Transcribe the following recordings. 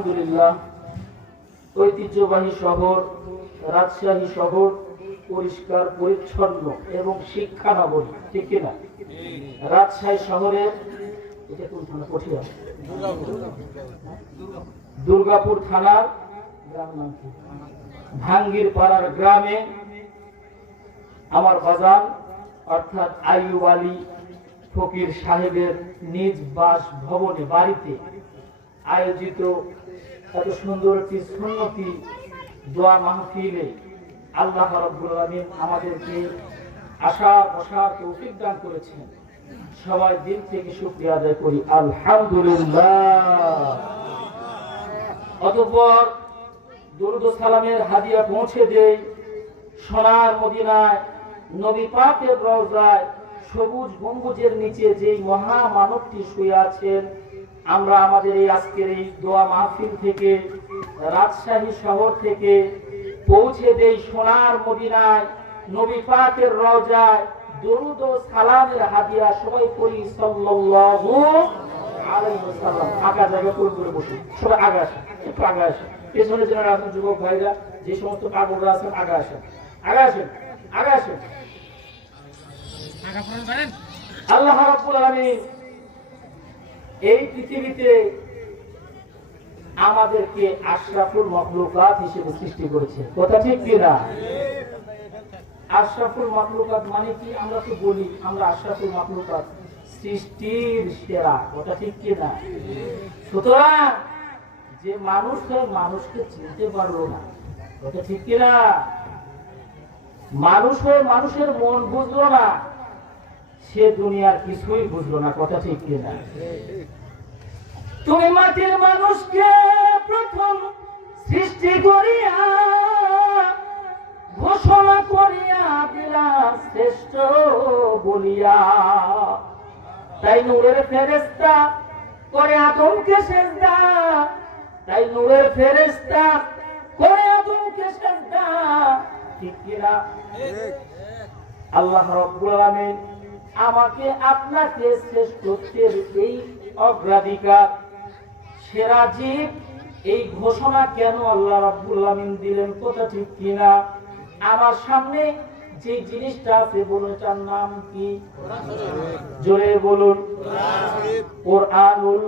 আলহামদুলিল্লাহ, ঐতিহ্যবাহী শহর রাজশাহী শহর পরিষ্কার পরিচ্ছন্ন এবং শিক্ষা নগরী, ঠিক কিনা? রাজশাহী শহরের এটা কোন থানা? পটিয়া, দুর্গাপুর থানার গ্রাম নাম কি? ভাঙ্গির পাড়ার গ্রামে আমার বাজান অর্থাৎ আইয়ুব আলী ফকির সাহেবের নিজ বাস ভবনে বাড়িতে আয়োজিত এত সুন্দর একটি সুন্নতি দোয়া মাহফিলে আল্লাহ রাব্বুল আলামিন আমাদেরকে আশার বসার তৌফিক দান করেছেন। সবাই দিল থেকে শুকরিয়া আদায় করি আলহামদুলিল্লাহ। অতঃপর দুরূদ ও সালামের হাদিয়া পৌঁছে দেই সোনার মদিনায় নবী পাকের রওজায় সবুজ গম্বুজের নিচে যেই মহা মানবটি শুয়ে আছেন। আমরা আমাদের এই আজকের এই দোয়া মাহফিল থেকে রাজশাহী শহর থেকে পৌঁছে দেই সোনার মদিনায় নবী পাকের রওজায় দুরূদ ও সালামের হাদিয়া সবাই করি সাল্লাল্লাহু আলাইহি ওয়াসাল্লাম। আগা জায়গা করে বসুন, সবাই আগে আসেন, একটু আগে আসেন। পেছনে যারা আছেন যুবক ভাইরা, যে সমস্ত পাগলরা আছেন আগে আসেন, আগে আসেন, আগে আসেন। আল্লাহ রাব্বুল আলামিন এই পৃথিবীতে আমাদেরকে আশরাফুল মাখলুকাত হিসেবে সৃষ্টি করেছে, কথা ঠিক কিনা? আশরাফুল মাখলুকাত মানে কি? আমরা তো বলি আমরা আশরাফুল মাখলুকাত, সৃষ্টির সেরা, কথা ঠিক কিনা? সুতরাং যে মানুষ মানুষকে চিনতে পারলো না, কথা ঠিক কিনা? মানুষ হয়ে মানুষের মন বুঝলো না, সে দুনিয়ার কিছুই বুঝলো না, কথা ঠিক কিনা? তুমি মাটির মানুষকে প্রথম সৃষ্টি করিয়া ঘোষণা করিয়া দিলা শ্রেষ্ঠ বলিয়া, তাই নূরের ফেরেশতা করে আদমকে সেজদা, তাই নূরের ফেরেশতা করে আদমকে সেজদা, ঠিক কিনা? আল্লাহ রাব্বুল আলামিন আমাকে আপনাকে শ্রেষ্ঠত্বের এই অগ্রাধিকার, সেরা জীব, এই ঘোষণা কেন আল্লাহ রাব্বুল আলামিন দিলেন, কথা ঠিক কিনা? আমার সামনে যে জিনিসটা আছে বলুন, তার নাম কি? জোরে বলুন, কোরআনুল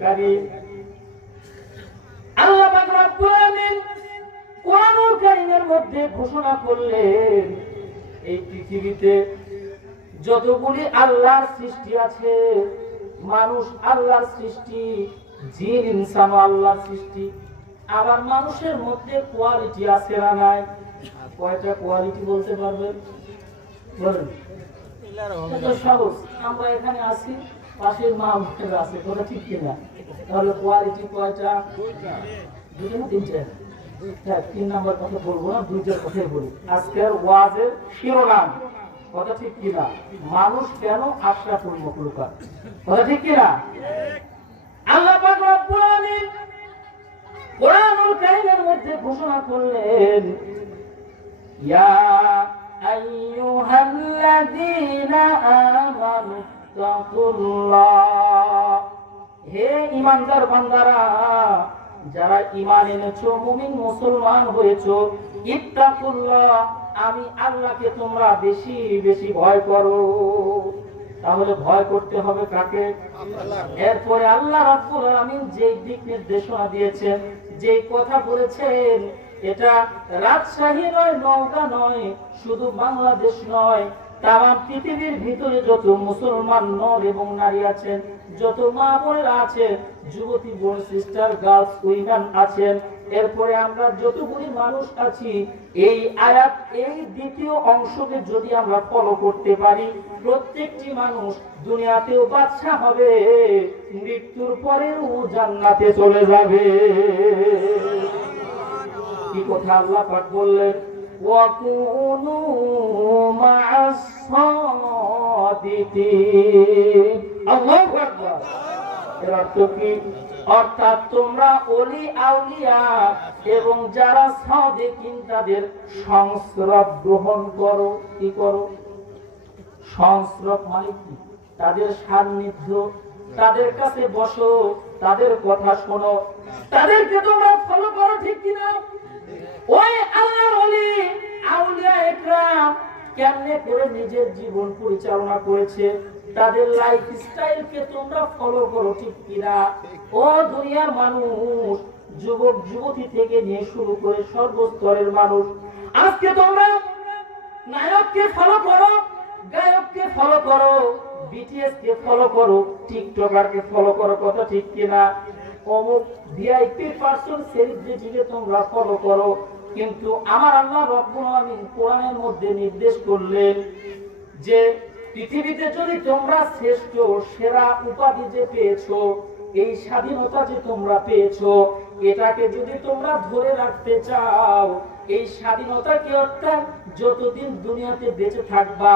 কারীম। আল্লাহ পাক রব্বুল আলামিন কোরআনুল কারীমের মধ্যে ঘোষণা করলেন এই পৃথিবীতে যতগুলি আল্লাহর সৃষ্টি আছে, মানুষ আল্লাহর সৃষ্টি, জিন ইনসান আল্লাহর সৃষ্টি। আবার মানুষের মধ্যে কোয়ালিটি আছে না নাই? কয়টা কোয়ালিটি বলতে পারবেন? বলেন। সহজ, আমরা এখানে আছি, পাশের মা বোনেরা আছে, কথা ঠিক কিনা? তাহলে কোয়ালিটি কয়টা? দুটো না তিনটা? হ্যাঁ, 3 নাম্বার কথা বলবো না, 2টার কথাই বলি। আজকের ওয়াজের শিরোনাম, কথা ঠিক কিনা? মানুষ কেন আশরাফুল মাখলুকাত, কথা ঠিক কিনা? আল্লাহ পাক রব্বুল আলামিন কোরআনুল কারীমের মধ্যে ঘোষণা করলেন, ইয়া আইয়ুহাল্লাযীনা আমানু তাকুল্লাহ, হে ঈমানদার বান্দারা, যারা ঈমান এনেছো, মুমিন মুসলমান হয়েছো, ইত্তাকুল্লাহ, আমি আল্লাহকে তোমরা বেশি বেশি ভয় করো। তাহলে ভয় করতে হবে কাকে? এরপরে আল্লাহ রাব্বুল আলামিন যে দিক নির্দেশনা দিয়েছেন, যে কথা বলেছেন, এটা রাজশাহী নয়, নওগাঁ নয়, শুধু বাংলাদেশ নয়, তামাম পৃথিবীর ভিতরে যত মুসলমান নর এবং নারী আছেন, যত মা বোনেরা আছেন, যুবতী বোন, সিস্টার, গার্লস, উইমেন আছেন, এরপরে আমরা যতগুলি মানুষ আছি, এই আয়াত, এই দ্বিতীয় অংশকে যদি আমরা ফলো করতে পারি, প্রত্যেকটি মানুষ দুনিয়াতেও বাদশা হবে, মৃত্যুর পরেও জান্নাতে চলে যাবে। কি কথা আল্লাহ পাক বললেন, ওয়াকুনু মা'আস সাদিকিন। আল্লাহু আকবার। এর অর্থ কি? অর্থাৎ তোমরা ওলি আউলিয়া এবং যারা সাদিকিন তাদের সংস্রব গ্রহণ করো। কি করো? সংস্রব মানে কি? তাদের সান্নিধ্য, তাদের কাছে বসো, তাদের কথা শোনো, তাদেরকে তোমরা ফলো করো, ঠিক কিনা? ওই আল্লাহর ওলি আউলিয়া একরাম কেমনে করে নিজের জীবন পরিচালনা করেছে, তাদের লাইফ স্টাইলকে তোমরা ফলো করো, ঠিক কিনা? ও দুনিয়ার মানুষ, যুবক যুবতী থেকে নিয়ে শুরু করে সর্বস্তরের মানুষ, আজকে তোমরা নায়ককে ফলো করো, গায়ককে ফলো করো, বিটিএস কে ফলো করো, টিকটকার কে ফলো করো, কথা ঠিক কিনা? অমুক ভিআইপি পারসন সেলিব্রিটিকে তোমরা ফলো করো, কিন্তু আমার আল্লাহ রব্বুল আলামিন কোরআনের মধ্যে নির্দেশ করলেন যে পৃথিবীতে যদি তোমরা শ্রেষ্ঠ সেরা উপাধি যে পেয়েছো, এই স্বাধীনতা যে তোমরা পেয়েছো, এটাকে যদি তোমরা ধরে রাখতে চাও, এই স্বাধীনতাকে অর্থাৎ যতদিন দুনিয়াতে বেঁচে থাকবা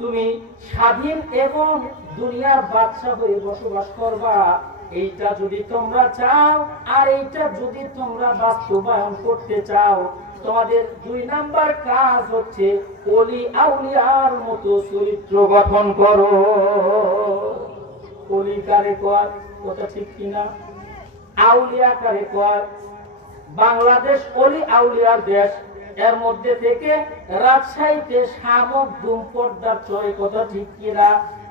তুমি স্বাধীন এবং দুনিয়ার বাদশা হয়ে বসবাস করবা, এইটা যদি তোমরা চাও আর এইটা যদি তোমরা বাস্তবায়ন করতে চাও, তোমাদের 2 নাম্বার কাজ হচ্ছে ওলি আউলিয়ার মতো চরিত্র গঠন করো। ওলি কারে কয়, কথা ঠিক কিনা? আউলিয়া কারে কয়? বাংলাদেশ ওলি আউলিয়ার দেশ, এর মধ্যে থেকে রাজশাহীতে শামুক দুম পর্দার চয়, কথা ঠিক কিনা?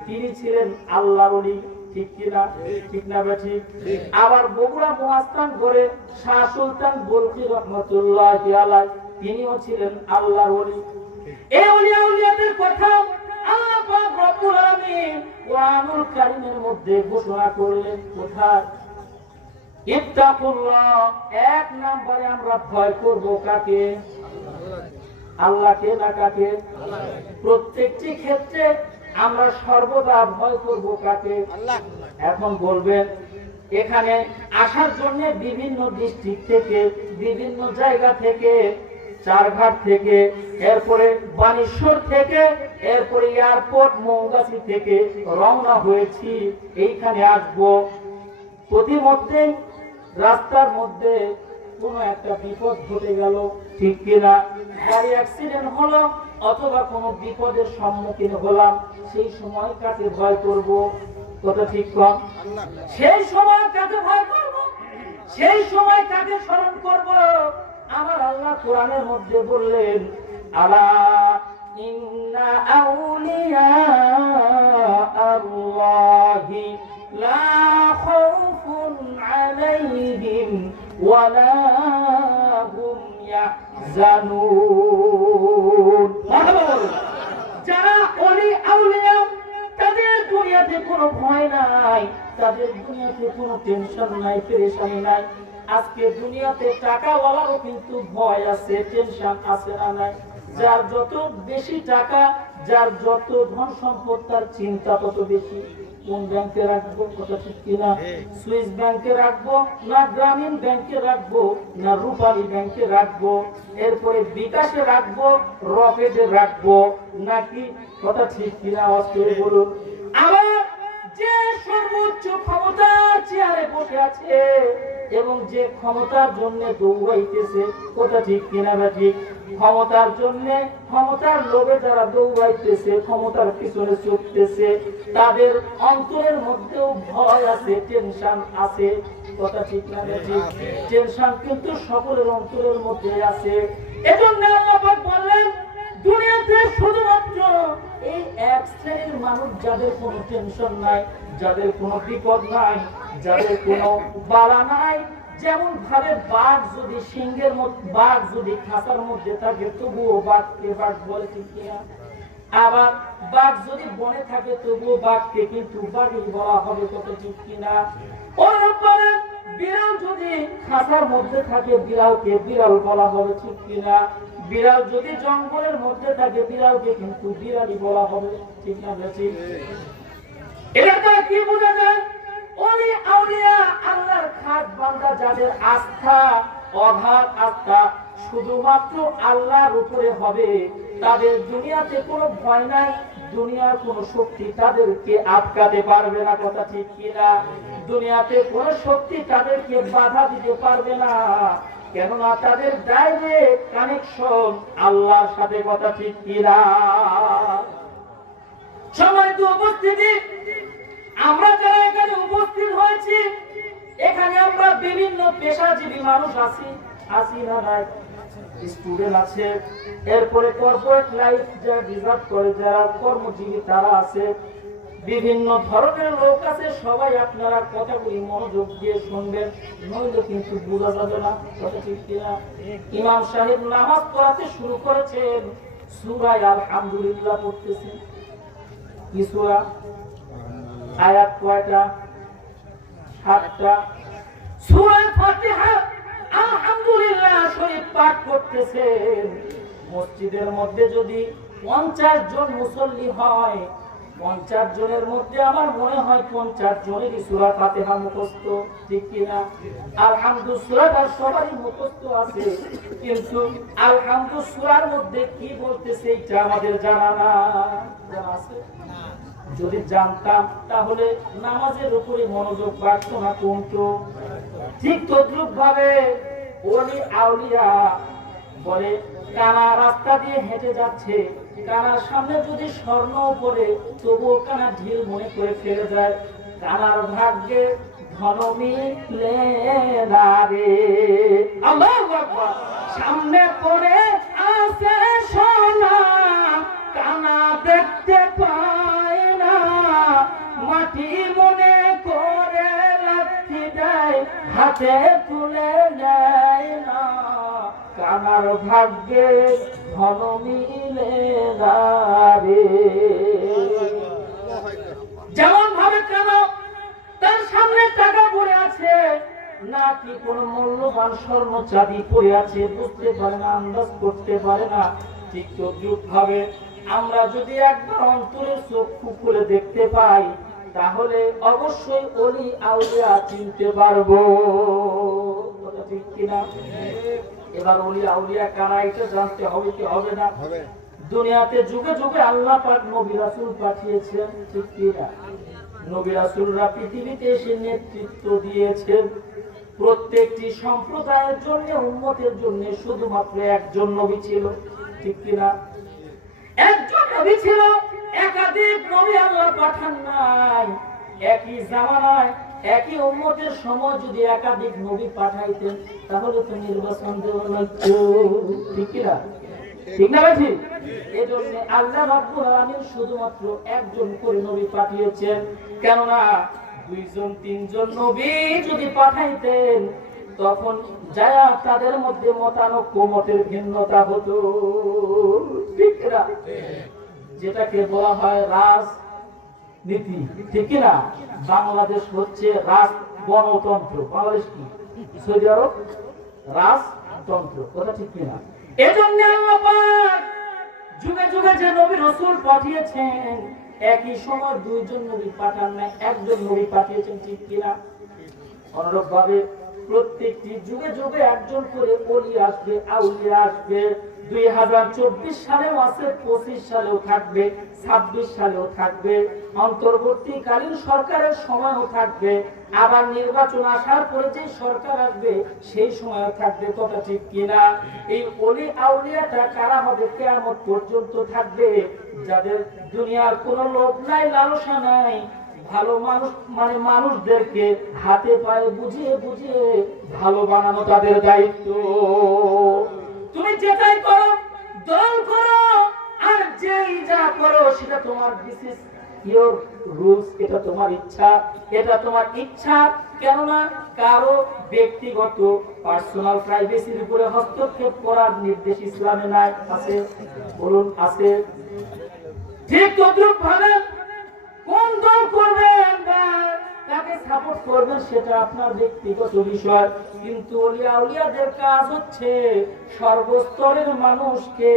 তিনি ছিলেন আল্লাহর ওলি, ঠিক কিনা? ঠিক না ঠিক? আবার বগুড়া মহাস্থান করে শাহ সুলতান বলখি রহমাতুল্লাহি আলাইহি, তিনিও ছিলেন আল্লাহর ওলি। এই ওলি আউলিয়াদের কথা আল্লাহ পাক রব্বুল আলামিন কোরআনুল কারীমের মধ্যে ঘোষণা করলেন, কোথায়? ইত্তাকুল্লাহ। 1 নম্বরে আমরা ভয় করব কাকে? আল্লাহকে না কাকে? প্রত্যেকটি ক্ষেত্রে আমরা সর্বদা ভয় করব কাকে? আল্লাহ। এখন বলবেন এখানে আসার জন্য বিভিন্ন ডিস্ট্রিক্ট থেকে, বিভিন্ন জায়গা থেকে, চারঘাট থেকে, এরপরে বানেশ্বর থেকে, এরপরে এয়ারপোর্ট মৌগাছি থেকে রওনা হয়েছি, এইখানে আসবো। প্রতিমধ্যে রাস্তার মধ্যে কোনো একটা বিপদ ঘটে গেল, ঠিক কিনা? গাড়ি অ্যাক্সিডেন্ট হলো অথবা কোনো বিপদের সম্মুখীন হলাম, সেই সময় কাকে ভয় করব? কথা ঠিক কম? সেই সময় কাকে ভয় করব? সেই সময় কাকে স্মরণ করব? আমার আল্লাহ কোরআনের মধ্যে বললেন, আলা ইন্না আউলিয়া আল্লাহি লা খাউফুন আলাইহিম ওয়ালা হুম ইয়াহজানুন। যারা ওলি আউলিয়া, তাদের দুনিয়াতে কোনো ভয় নাই, তাদের দুনিয়াতে কোনো টেনশন নাই, পেরেশানি নাই। আজকে দুনিয়াতে টাকাওয়ালারও কিন্তু ভয় আছে, টেনশন আছে না নাই? যার যত বেশি টাকা, যার যত ধন সম্পদ, তার চিন্তা তত বেশি। কোন ব্যাংকে রাখবো, কথা ঠিক কিনা? সুইস ব্যাংকে রাখবো না গ্রামীণ ব্যাংকে রাখবো না রূপালী ব্যাংকে রাখবো, এরপরে বিকাশে রাখবো, রকেটে রাখবো নাকি, কথা ঠিক কিনা? অস্ত্রে বলুন। আবার যে সর্বোচ্চ ক্ষমতার চেয়ারে বসে আছে এবং যে ক্ষমতার জন্য দৌড়াইতেছে, কথা ঠিক কিনা? ঠিক। ক্ষমতার জন্য, ক্ষমতার লোভে যারা দৌড়াইতেছে, ক্ষমতার পিছনে ছুটতেছে, তাদের অন্তরের মধ্যেও ভয় আছে, টেনশন আছে, কথা ঠিক না? ঠিক। টেনশন কিন্তু সকলের অন্তরের মধ্যে আছে। এজন্য আল্লাহ পাক বললেন, দুনিয়াতে শুধুমাত্র এই এক শ্রেণীর মানুষ যাদের কোনো টেনশন নাই, যাদের কোনো বিপদ নাই, যাদের কোনো বালা নাই। যেমন ভাবে বাঘ যদি সিংহের মধ্যে, বাঘ যদি খাঁচার মধ্যে থাকে তবুও বাঘকে বাঘ বলে, ঠিক কিনা? আবার বাঘ যদি বনে থাকে তবুও বাঘকে কিন্তু বাঘই বলা হবে, কত ঠিক কিনা? ওরকম বিড়াল যদি খাঁচার মধ্যে থাকে বিড়ালকে বিড়াল বলা হবে, ঠিক কিনা? বিড়াল যদি জঙ্গলের মধ্যে থাকে বিড়ালকে কিন্তু বিড়ালই বলা হবে, ঠিক না? ঠিক। এটা কি বোঝা যায়? ওলি আউলিয়া আল্লাহর খাস বান্দা, যাদের আস্থা, অগাধ আস্থা শুধুমাত্র আল্লাহর উপরে হবে, তাদের দুনিয়াতে কোনো ভয় নাই, দুনিয়ার কোনো শক্তি তাদেরকে আটকাতে পারবে না, কথা ঠিক কিনা? দুনিয়াতে কোনো শক্তি তাদেরকে বাধা দিতে পারবে না, কেননা তাদের ডাইরেক্ট কানেকশন আল্লাহর সাথে, কথা ঠিক কিনা? সম্মানিত উপস্থিতি, আমরা যারা এখানে উপস্থিত হয়েছি এখানে আমরা বিভিন্ন পেশাজীবী মানুষ আছি না নাই? স্টুডেন্ট আছে, এরপরে কর্পোরেট লাইফ যারা ডিজার্ভ করে, যারা কর্মজীবী তারা আছে, বিভিন্ন ধরনের লোক আছে। সবাই আপনারা কথাগুলি মনোযোগ দিয়ে শুনবেন, নইলে কিন্তু বোঝা যাবে না কথা ঠিক কিনা। ইমাম সাহেব নামাজ পড়াতে শুরু করেছেন, সূরা আলহামদুলিল্লাহ পড়তেছেন। কি সূরা? আয়াত কয়টা? 7টা। সূরা ফাতিহা আলহামদুলিল্লাহ শরীফ পাঠ করতেছেন। মসজিদের মধ্যে যদি 50 জন মুসল্লি হয়, 50 জনের মধ্যে আমার মনে হয় 50 জনেরই সূরা ফাতিহা মুখস্থ, ঠিক কিনা? আলহামদু সূরাটা সবারই মুখস্থ আছে, কিন্তু আলহামদু সূরার মধ্যে কি বলতেছে এটা আমাদের জানা না। জানা আছে? যদি জানতাম তাহলে নামাজের উপরে মনোযোগ বাড়তো না, কমতো। ঠিক তদ্রুপ ভাবে ওলি আউলিয়া বলে, কানা রাস্তা দিয়ে হেঁটে যাচ্ছে, কানার সামনে যদি স্বর্ণ পড়ে তবুও কানা ঢিল মনে করে ফেলে যায়। কানার ভাগ্যে ধন মিলে না রে। আল্লাহু আকবার। সামনে পড়ে আছে সোনা, কানা দেখতে পায় না, মাটি মনে করে লাথি দেয়, হাতে তুলে নেয় না। কানার ভাগ্যে ধন মিলে না রে। যেমন ভাবে কানা তার সামনে টাকা পড়ে আছে, নাকি কোন মূল্যবান স্বর্ণ চাঁদি পড়ে আছে, বুঝতে পারে না, আন্দাজ করতে পারে না। ঠিক তদ্রুপ ভাবে আমরা যদি একবার অন্তরের চক্ষু খুলে দেখতে পাই, তাহলে অবশ্যই ওলি আউলিয়া চিনতে পারবো, কথা ঠিক কিনা? এবার ওলি আউলিয়া কারা এটা জানতে হবে কি হবে না? দুনিয়াতে যুগে যুগে আল্লাহ পাক নবী রাসূল পাঠিয়েছেন, ঠিক কিনা? নবী রাসূলরা পৃথিবীতে এসে নেতৃত্ব দিয়েছেন। প্রত্যেকটি সম্প্রদায়ের জন্য, উম্মতের জন্য শুধুমাত্র একজন নবী ছিল, ঠিক কিনা? একজন নবী ছিল, একাধিক নবী আল্লাহ পাঠান নাই। একই জামানায় একই উম্মতের সময় যদি একাধিক নবী পাঠাইতেন তাহলে তো নির্বাচন দেওয়া লাগতো, ঠিক কিনা? ঠিক না ভাই? এজন্য আল্লাহ রাব্বুল আলামিন শুধুমাত্র একজন করে নবী পাঠিয়েছেন। কেননা 2 জন 3 জন নবী যদি পাঠাইতেন তখন যারা তাদের মধ্যে মতের ভিন্নতা হতো, ঠিক না? যেটাকে বলা হয় রাজনীতি, ঠিক কিনা? বাংলাদেশ হচ্ছে গণতন্ত্র, বাংলাদেশ কি সৌদি আরব রাজতন্ত্র, কথা ঠিক কিনা? এজন্য আল্লাহ পাক যুগে যুগে যে নবী রাসূল পাঠিয়েছেন, একই সময় 2 জন নবী পাঠান নাই, একজন নবী পাঠিয়েছেন, ঠিক কিনা? অনুরূপ ভাবে প্রত্যেকটি যুগে যুগে একজন করে ওলি আসবে, আউলিয়া আসবে। 2024 সালেও আছে, 25 সালেও থাকবে, 26 সালেও থাকবে, অন্তর্বর্তীকালীন সরকারের সময়ও থাকবে, আবার নির্বাচন আসার পরে যে সরকার আসবে সেই সময়ও থাকবে, কথা ঠিক কিনা? এই ওলি আউলিয়াটা কারা হবে কিয়ামত পর্যন্ত থাকবে? যাদের দুনিয়ার কোনো লোভ নাই, লালসা নাই, ভালো মানুষ মানে মানুষদেরকে হাতে পায়ে বুঝিয়ে বুঝিয়ে ভালো বানানো তাদের দায়িত্ব। তুমি যেটাই করো, দল করো আর যেই যা করো সেটা তোমার দিস ইওর রুলস, এটা তোমার ইচ্ছা, এটা তোমার ইচ্ছা। কেননা কারো ব্যক্তিগত পার্সোনাল প্রাইভেসির উপরে হস্তক্ষেপ করার নির্দেশ ইসলামে নাই, আছে? বলুন, আছে? ঠিক তদ্রুপ ভাবে কোন দল করবেন বা কাকে সাপোর্ট করবেন সেটা আপনার ব্যক্তিগত বিষয়, কিন্তু ওলি আউলিয়াদের কাজ হচ্ছে সর্বস্তরের মানুষকে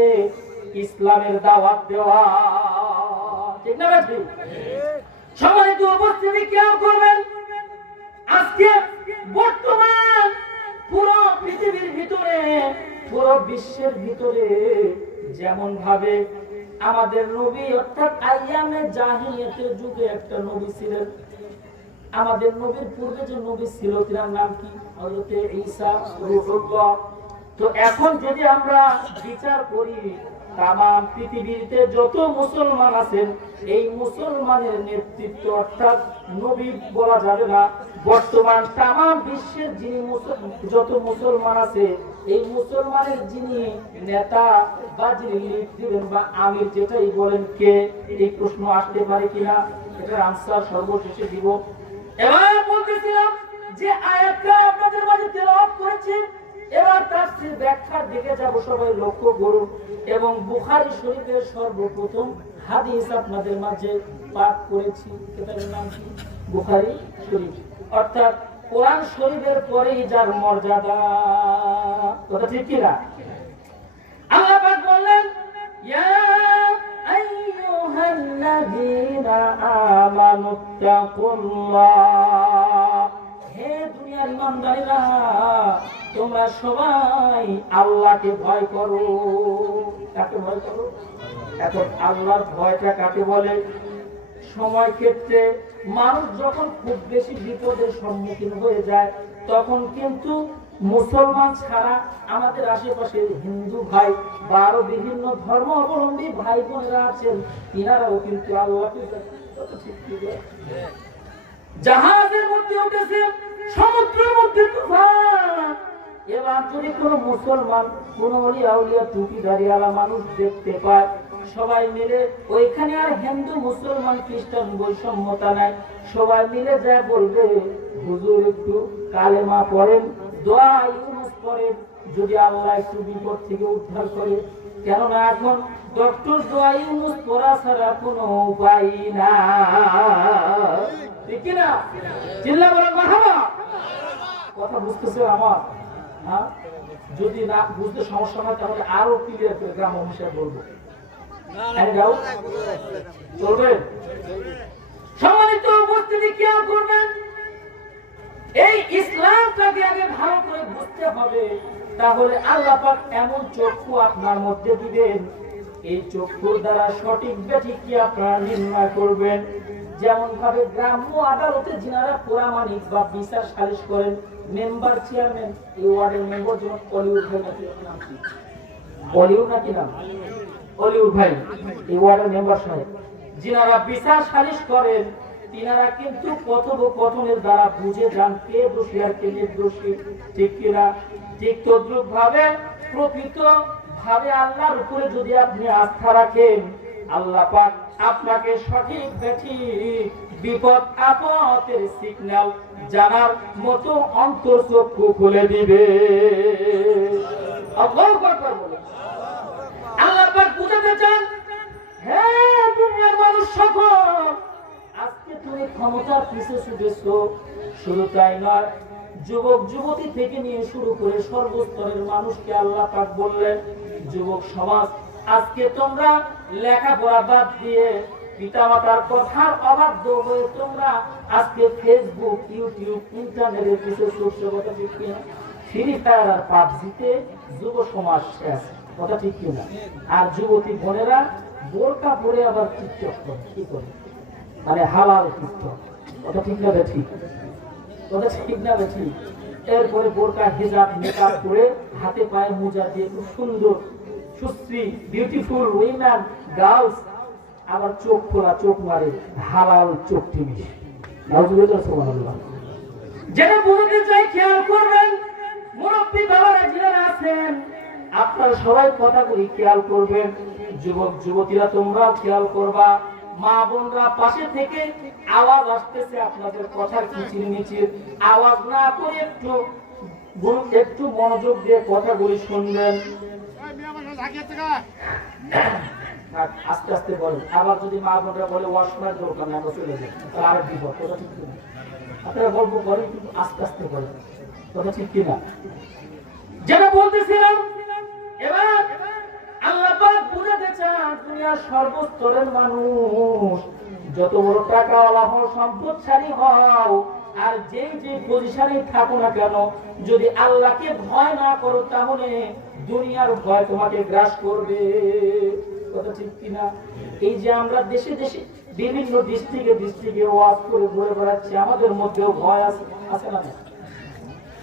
ইসলামের দাওয়াত দেওয়া, ঠিক না ভাই? সম্মানিত উপস্থিতি, খেয়াল করবেন, আজকে বর্তমান পুরো পৃথিবীর ভিতরে, পুরো বিশ্বের ভিতরে যেমন ভাবে আমাদের নবী অর্থাৎ আইয়ামে জাহিলিয়াতের যুগে একটা নবী ছিলেন, আমাদের নবীর পূর্বে যে নবী ছিল তার নাম কি? হযরত ঈসা রূহুল্লাহ। তো এখন যদি আমরা বিচার করি তামাম পৃথিবীতে যত মুসলমান আছেন এই মুসলমানের নেতৃত্ব অর্থাৎ নবী বলা যাবে না, বর্তমান তামাম বিশ্বের যিনি যত মুসলমান আছে এই মুসলমানের যিনি নেতা বা যিনি লিড দিবেন বা আমির যেটাই বলেন কে, এই প্রশ্ন আসতে পারে কিনা, এটার আনসার সর্বশেষে দিব। এবার বলতেছিলাম যে আয়াতটা আপনাদের মাঝে তেলাওয়াত করেছি, এবার তাফসীর ব্যাখ্যার দিকে যাব, সবাই লক্ষ্য করুন। এবং বুখারী শরীফের সর্বপ্রথম হাদিস আপনাদের মাঝে পাঠ করেছি, কিতাবের নাম কি? বুখারী শরীফ, অর্থাৎ কোরআন শরীফের পরেই যার মর্যাদা, কথা ঠিক কি না? আল্লাহ পাক বললেন ইয়া আইয়ুহাল্লাযীনা আমানুত্তাকুল্লাহ, হে দুনিয়ার ঈমানদারেরা তোমরা সবাই আল্লাহকে ভয় করো। কাকে ভয় করো? এখন আল্লাহর ভয়টা কাকে বলে? সময় ক্ষেত্রে মানুষ যখন খুব বেশি বিপদের সম্মুখীন হয়ে যায় তখন কিন্তু মুসলমান ছাড়া আমাদের আশেপাশের হিন্দু ভাই বা আরো বিভিন্ন ধর্ম অবলম্বী ভাই বোনেরা আছেন, তিনারাও কিন্তু আল্লাহকে জাহাজের মধ্যে উঠেছে, সমুদ্রের মধ্যে তুফান, এবার যদি কোনো মুসলমান কোন আউলিয়া টুপিধারীওয়ালা মানুষ দেখতে পায়, সবাই মিলে ওইখানে আর হিন্দু মুসলমান খ্রিস্টান বৈষম্যতা নাই, সবাই মিলে যা বলবে হুজুর একটু কালেমা পড়েন, দোয়া ইউনুস পড়েন, যদি আল্লাহ একটু বিপদ থেকে উদ্ধার করে। কেননা এখন ডক্টর দোয়া ইউনুস পড়া ছাড়া কোনো উপায় না, ঠিক না? চিল্লা বলেন মারহাবা। কথা বুঝতেছে আমার? হ্যাঁ, যদি না বুঝতে সমস্যা হয় তাহলে আরো ক্লিয়ার করে গ্রাম ভাষায় বলবো। সম্মানিত উপস্থিতি, খেয়াল করবেন, এই ইসলামটাকে আগে ভালো করে বুঝতে হবে, তাহলে আল্লাহ পাক এমন চক্ষু আপনার মধ্যে দিবেন, এই চক্ষুর দ্বারা সঠিক ব্যাঠিক কি আপনারা নির্ণয় করবেন। যেমন ভাবে গ্রাম্য আদালতে যিনারা পুরামানিক বা বিচার সালিশ করেন, মেম্বার চেয়ারম্যান, এই ওয়ার্ডের মেম্বার যেমন অলিউড ভাই নাকি নাম কি, অলিউড নাকি নাম, অলিউড ভাই এই ওয়ার্ডের মেম্বার সাহেব, যিনারা বিচার সালিশ করেন তিনারা কিন্তু কথোপকথনের দ্বারা বুঝে যান কে দোষী আর কে নির্দোষী, ঠিক কিনা? ঠিক তদ্রুপ ভাবে প্রকৃত ভাবে আল্লাহর উপরে যদি আপনি আস্থা রাখেন, আল্লাহ পাক আপনাকে সঠিক ব্যাঠিক বিপদ আপদের সিগন্যাল জানার মতো অন্তর্চক্ষু খুলে দিবে। আল্লাহু আকবার বলেন। আল্লাহ পাক বুঝাতে চান, হে দুনিয়ার মানুষ সকল, আজকে তুমি ক্ষমতার পিছে ছুটেছো, শুধু তাই নয়, যুবক যুবতী থেকে নিয়ে শুরু করে সর্বস্তরের মানুষকে আল্লাহ পাক বললেন, যুবক সমাজ, আজকে তোমরা লেখাপড়া বাদ দিয়ে পিতামাতার কথার অবাধ্য হয়ে তোমরা আজকে ফেসবুক, ইউটিউব, ইন্টারনেটের পিছে ছুটছো, কথা ঠিক কিনা? ফ্রি ফায়ার আর পাবজিতে যুব সমাজ শেষ, কথা ঠিক কিনা? আর যুবতী বোনেরা বোরকা পরে আবার টিকটক করে, কি করে? মানে হালাল টিকটক, কথা ঠিক না? ঠিক কথা ঠিক না? ঠিক। এরপরে বোরকা হিজাব মেকআপ করে হাতে পায়ে মোজা দিয়ে খুব সুন্দর সুশ্রী বিউটিফুল উইমেন গার্লস, আবার চোখ খোলা, চোখ মারে হালাল চোখ টিভি। যেটা বলতে চাই, খেয়াল করবেন মুরব্বী বাবারা যারা আছেন, আপনারা সবাই কথাগুলি খেয়াল করবেন। যুবক যুবতীরা তোমরাও খেয়াল করবা, মা বোনরা পাশে থেকে আওয়াজ আসতেছে আপনাদের কথার কিচির মিচির, আওয়াজ না করে একটু মনোযোগ দিয়ে কথাগুলি শুনবেন, আস্তে আস্তে বলেন। আবার যদি মা বোনরা বলে ওয়াশরুমের দরকার না, আমরা চলে যাই, তাহলে আরো বিপদ, কথা ঠিক কিনা? আপনারা গল্প করেন কিন্তু আস্তে আস্তে বলেন, কথা ঠিক কিনা? যেটা বলতেছিলাম, এবার আল্লাহ পাক বুঝাতে চান, দুনিয়ার সর্বস্তরের মানুষ যত বড় টাকাওয়ালা হও, সম্পদশালী হও, আর যেই যে পজিশনে থাকো না কেন, যদি আল্লাহকে ভয় না করো তাহলে দুনিয়ার ভয় তোমাকে গ্রাস করবে, কথা ঠিক কিনা? এই যে আমরা দেশে দেশে বিভিন্ন ডিস্ট্রিক্টে ওয়াজ করে ঘুরে বেড়াচ্ছি, আমাদের মধ্যেও ভয় আছে না?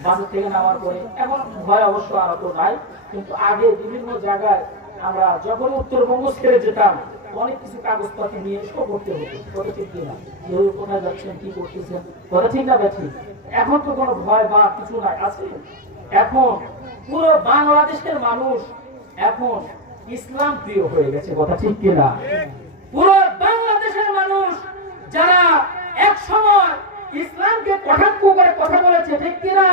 বাসের থেকে নামার পরে এখন ভয় অবশ্য আর তো নাই, কিন্তু আগে বিভিন্ন জায়গায় আমরা যখন উত্তরবঙ্গ ছেড়ে যেতাম অনেক কিছু কাগজপত্র নিয়ে শো করতে হতো, কথা ঠিক কিনা? কেউ কোথায় যাচ্ছেন, কি করতেছেন, কথা ঠিক না ব্যাঠি? এখন তো কোনো ভয় বা কিছু নাই, আছে? এখন পুরো বাংলাদেশের মানুষ এখন ইসলাম প্রিয় হয়ে গেছে, কথা ঠিক কিনা? পুরো বাংলাদেশের মানুষ যারা এক সময় ইসলামকে কটাক্ষ করে কথা বলেছে, ঠিক কিনা?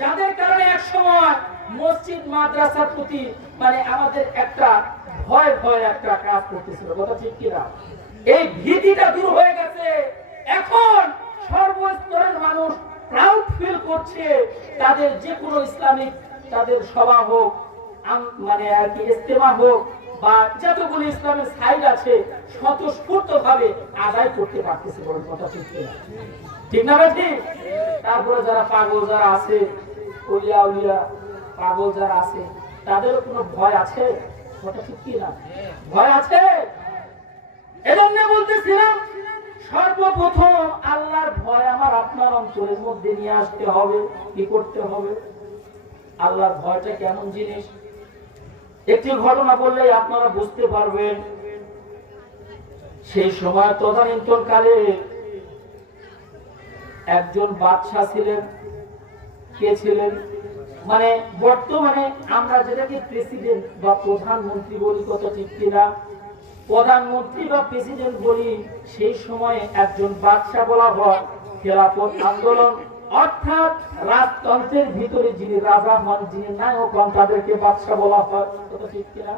যাদের কারণে এক সময় মসজিদ মাদ্রাসার প্রতি মানে আমাদের একটা ভয় ভয় একটা কাজ করতেছিল, কথা ঠিক কিনা? এই ভীতিটা দূর হয়ে গেছে। এখন সর্বস্তরের মানুষ প্রাউড ফিল করছে। তাদের যে কোনো ইসলামিক তাদের সভা হোক, মানে আর কি ইস্তেমা হোক, বা যতগুলো ইসলামের সাইড আছে স্বতঃস্ফূর্ত ভাবে আদায় করতে পারতেছে, বলেন কথা ঠিক কিনা? ঠিক না ভাই? তারপরে যারা পাগল যারা আছে, ওলিয়া উলিয়া পাগল যারা আছে, তাদেরও কোনো ভয় আছে, কথা ঠিক কিনা? ভয় আছে। এজন্য বলতেছিলাম সর্বপ্রথম আল্লাহর ভয় আমার আপনার অন্তরের মধ্যে নিয়ে আসতে হবে। কি করতে হবে? আল্লাহর ভয়টা কেমন জিনিস একটি ঘটনা বললেই আপনারা বুঝতে পারবেন। সেই সময় তদানীন্তন কালে একজন বাদশাহ ছিলেন। কে ছিলেন? মানে বর্তমানে আমরা যেটাকে প্রেসিডেন্ট বা প্রধানমন্ত্রী বলি, কথা ঠিক কিনা? প্রধানমন্ত্রী বা প্রেসিডেন্ট বলি, সেই সময়ে একজন বাদশাহ বলা হয়। খেলাফত আন্দোলন অর্থাৎ রাজতন্ত্রের ভিতরে যিনি রাজা হন, যিনি নায়ক হন, তাদেরকে বাদশাহ বলা হয়, কথা ঠিক কিনা?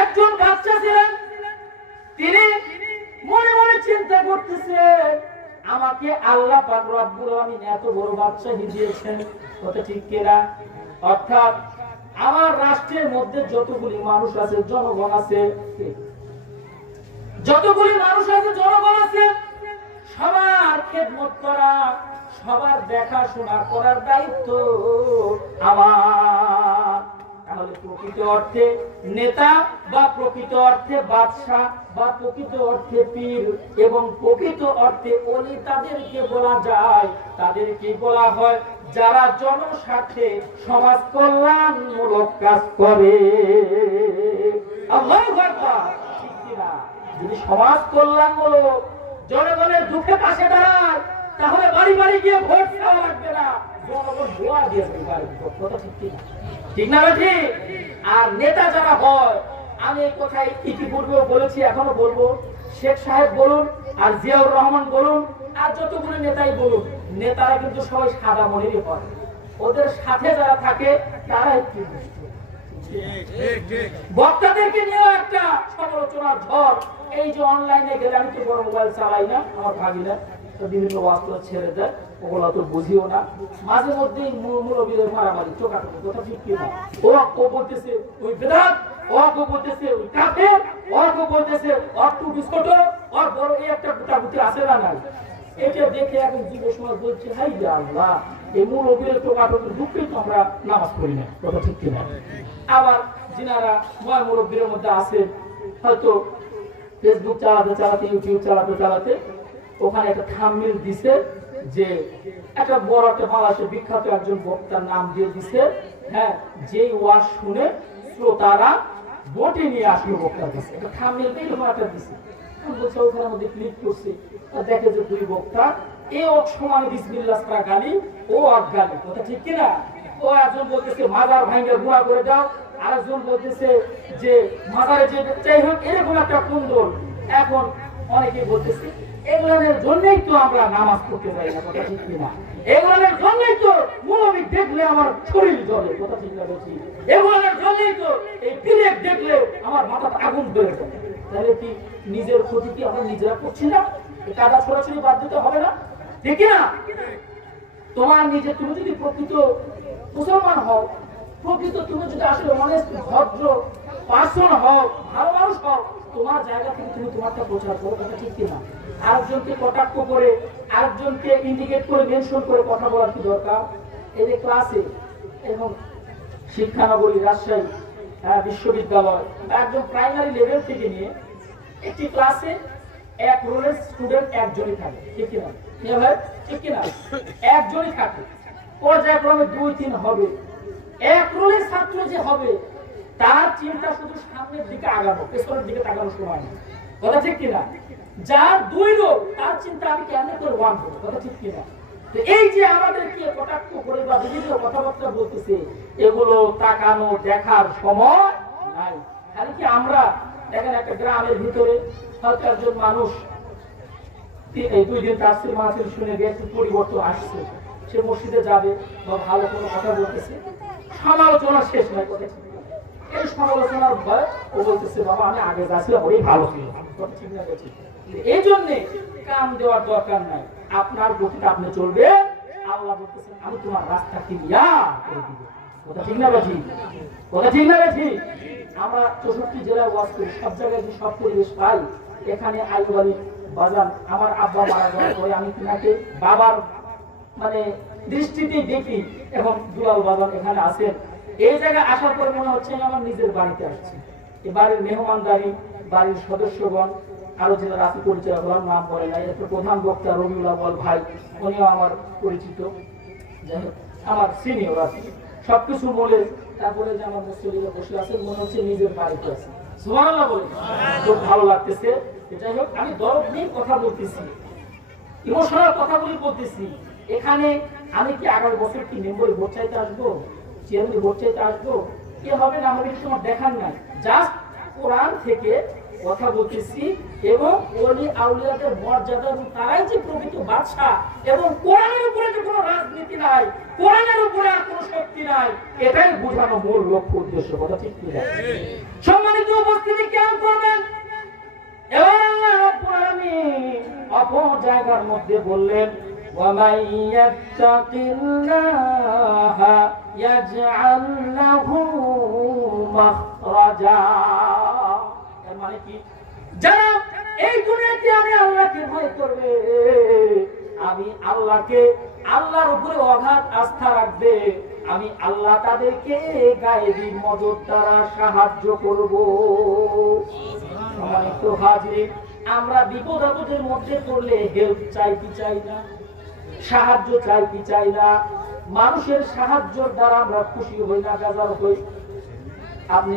একজন বাদশাহ ছিলেন। তিনি মনে মনে চিন্তা করতেছে, আমাকে আল্লাহ পাক রব্বুল আলামিন এত বড় বাদশাহী দিয়েছেন, কথা ঠিক কিনা? অর্থাৎ আমার রাষ্ট্রের মধ্যে যতগুলি মানুষ আছে, জনগণ আছে, যতগুলি মানুষ আছে, জনগণ আছে, সবার খেদমত করা, সবার দেখাশোনা করার দায়িত্ব আমার। তাহলে প্রকৃত অর্থে নেতা বা প্রকৃত অর্থে বাদশাহ বা প্রকৃত অর্থে পীর এবং প্রকৃত অর্থে ওলি তাদেরকে বলা যায়, তাদেরকে বলা হয় যারা জনস্বার্থে সমাজ কল্যাণমূলক কাজ করে। আল্লাহু আকবার। ঠিক কিনা? যদি সমাজ কল্যাণমূলক জনগণের দুঃখে পাশে দাঁড়ায়, তাহলে বাড়ি বাড়ি গিয়ে ভোট চাওয়া লাগবে না, জনগণ দোয়া দিয়ে দেবে, কথা ঠিক কিনা? ঠিক না ঠিক? আর নেতা যারা হয়, আমি এই কথাই ইতিপূর্বেও বলেছি, এখনো বলবো, শেখ সাহেব বলুন আর জিয়াউর রহমান বলুন আর যতগুলো নেতাই বলুন, নেতারা কিন্তু সবাই সাদা মনেরই হয়। ওদের সাথে যারা থাকে তারা একটু বক্তাদেরকে নিয়েও একটা সমালোচনার ঝড়। এই যে অনলাইনে গেলে, আমি তো বড় মোবাইল চালাই না, আমার ভাগিনা বিভিন্ন ওয়াক্ত ছেড়ে দেয়, ওগুলো তো বুঝিও না। মাঝে মধ্যেই মুরব্বীদের মারামারি, চোখাচোখি, কথা ঠিক কিনা? ও বলতেছে ওই বেদাত, ও বলতেছে ওই কাফের, ও বলতেছে অট্টু বিস্কুট, ওর বড় এই একটা গুটাগুটি আছে না নাই। এটা দেখে এখন যুব সমাজ বলছে, হাই আল্লাহ, এই মুরব্বীদের চোখাচোখি দুঃখেই তো আমরা নামাজ পড়ি না, কথা ঠিক কিনা? আবার যিনারা ময় মুরব্বীর মধ্যে আছে, হয়তো ফেসবুক চালাতে চালাতে, ইউটিউব চালাতে চালাতে ওখানে একটা থাম্বনেল দিছে যে একটা বড় একটা বাংলাদেশের বিখ্যাত একজন বক্তার নাম দিয়ে দিছে, হ্যাঁ, যেই ওয়াজ শুনে শ্রোতারা ভোটে নিয়ে আসলো বক্তার কাছে। একটা থাম্বনেল এরকম একটা দিছে, বলছে ওখানের মধ্যে ক্লিক করছে, দেখে যে দুই বক্তা, এ ওক সমানে বিসমিল্লাহ ছাড়া গালি, ও এক গালি, কথা ঠিক কিনা? ও একজন বলতেছে মাজার ভাঙে গুঁড়া করে দাও, আরেকজন বলতেছে যে মাজারে যে চাই হোক, এরকম একটা কুন্দল। এখন অনেকে বলতেছে এগুলোর জন্যই তো আমরা নামাজ পড়তে পারি না, কথা ঠিক কিনা? এগুলোর জন্যই তো মুরব্বি দেখলে আমার শরীর জ্বলে, কথা ঠিক না? বলছি এগুলোর জন্যই তো এই পীরেক দেখলে আমার মাথাটা আগুন ধরে যায়। তাহলে কি নিজের ক্ষতি কি আমরা নিজেরা করছি না? কাদা সরাসরি বাদ দিতে হবে না, ঠিক না? তোমার নিজে, তুমি যদি প্রকৃত মুসলমান হও, প্রকৃত তুমি যদি আসলে অনেস্ট ভদ্র পার্সন হও, ভালো মানুষ হও, তোমার জায়গা থেকে তুমি তোমারটা প্রচার করো, কথা ঠিক কিনা? আরেকজনকে কটাক্ষ করে, আরেকজনকে ইন্ডিকেট করে, মেনশন করে কথা বলার কি দরকার? এই যে ক্লাসে এবং শিক্ষানগরী রাজশাহী বিশ্ববিদ্যালয় একদম প্রাইমারি লেভেল থেকে নিয়ে একটি ক্লাসে এক রোলের স্টুডেন্ট একজনই থাকে, ঠিক কিনা? ঠিক কিনা? একজনই থাকে, পর্যায়ক্রমে 2-3 হবে। এক রোলের ছাত্র যে হবে তার চিন্তা শুধু সামনের দিকে আগানো, পেছনের দিকে তাকানোর সময় নেই। কথা ঠিক কিনা? যার 2 লোক তার চিন্তা আমি কেমনে করে 1 করব। কথা ঠিক কিনা? তো এই যে আমাদেরকে কটাক্ষ করে বা বিভিন্ন কথাবার্তা বলতেছে, এগুলো তাকানো দেখার সময় নাই। খালি কি আমরা দেখেন একটা গ্রামের ভিতরে হয়তো একজন মানুষ এই 2 দিন তাফসীর মাহফিল শুনে গেছে, পরিবর্তন আসছে, সে মসজিদে যাবে বা ভালো কোনো কথা বলতেছে, সমালোচনা শেষ নয়। কথা ঠিক না? এই সমালোচনার ভয় ও বলতেছে বাবা আমি আগে যাচ্ছিলাম ওই ভালো ছিল। কথা ঠিক না? বলছি এই জন্যে কাম দেওয়ার দরকার নাই, আপনার গতিতে আপনি চলবে। আল্লাহ বলতেছেন আমি তোমার রাস্তা ক্লিয়ার করে দিব। কথা ঠিক না? বলছি কথা ঠিক না? বলছি আমরা 64 জেলায় ওয়াজ করি, সব জায়গায় যে সব পরিবেশ পাই, এখানে আইয়ুব আলী বাজান আমার আব্বা মারা যাওয়ার পরে আমি তিনাকে বাবার মানে দৃষ্টিতে দেখি, এখন দুলাল বাজান এখানে আছেন। এই জায়গায় আসার পর মনে হচ্ছে আমার নিজের বাড়িতে আসছি। এই বাড়ির মেহমানদারি, বাড়ির সদস্যগণ, আরো যারা রাশি পরিচয় হলাম নাম বলে নাই, এরপর প্রধান বক্তা রবিউল আউয়াল ভাই, উনিও আমার পরিচিত, যাই হোক আমার সিনিয়র আছে সবকিছু বলে। তারপরে যে আমার মুসলিমরা বসে আছেন, মনে হচ্ছে নিজের বাড়িতে আছে। সুবহানাল্লাহ বলে খুব ভালো লাগতেছে। যাই হোক আমি দরদ নিয়ে কথা বলতেছি, ইমোশনাল কথাগুলি বলতেছি। এখানে আমি কি আগামী বছর কি মেম্বারে ভোট চাইতে আসবো, চেয়ারম্যান ভোট চাইতে আসবো, কি হবে না হবে তোমার দেখার নাই। জাস্ট কোরআন থেকে কথা বলতেছি এবং ওলি আউলিয়াদের মর্যাদা এবং তারাই যে প্রকৃত বাদশা এবং কোরআনের উপরে যে কোনো রাজনীতি নাই, কোরআনের উপরে আর কোনো শক্তি নাই, এটাই বোঝানো মূল লক্ষ্য উদ্দেশ্য। কথা ঠিক কি? সম্মানিত উপস্থিতি কেমন করবেন? এবার আল্লাহ রাব্বুল আলামিন অপর জায়গার মধ্যে বললেন وَمَن يَتَّقِ اللَّهَ يَجْعَل لَّهُ مَخْرَجًا। এর মানে কি? যারা এই দুনিয়াতে আমি আল্লাহকে ভয় করবে, আমি আল্লাহকে, আল্লাহর উপরে অগাধ আস্থা রাখবে, আমি আল্লাহ তাদেরকে গায়েবী মদদ দ্বারা সাহায্য করব। সম্মানিত হাজির, আমরা বিপদ আপদের মধ্যে পড়লে হেল্প চাইতে চাই না, সাহায্য চাইতে চাই না। মানুষের সাহায্যের দ্বারা আমরা খুশি হই না, বেজার হই। আপনি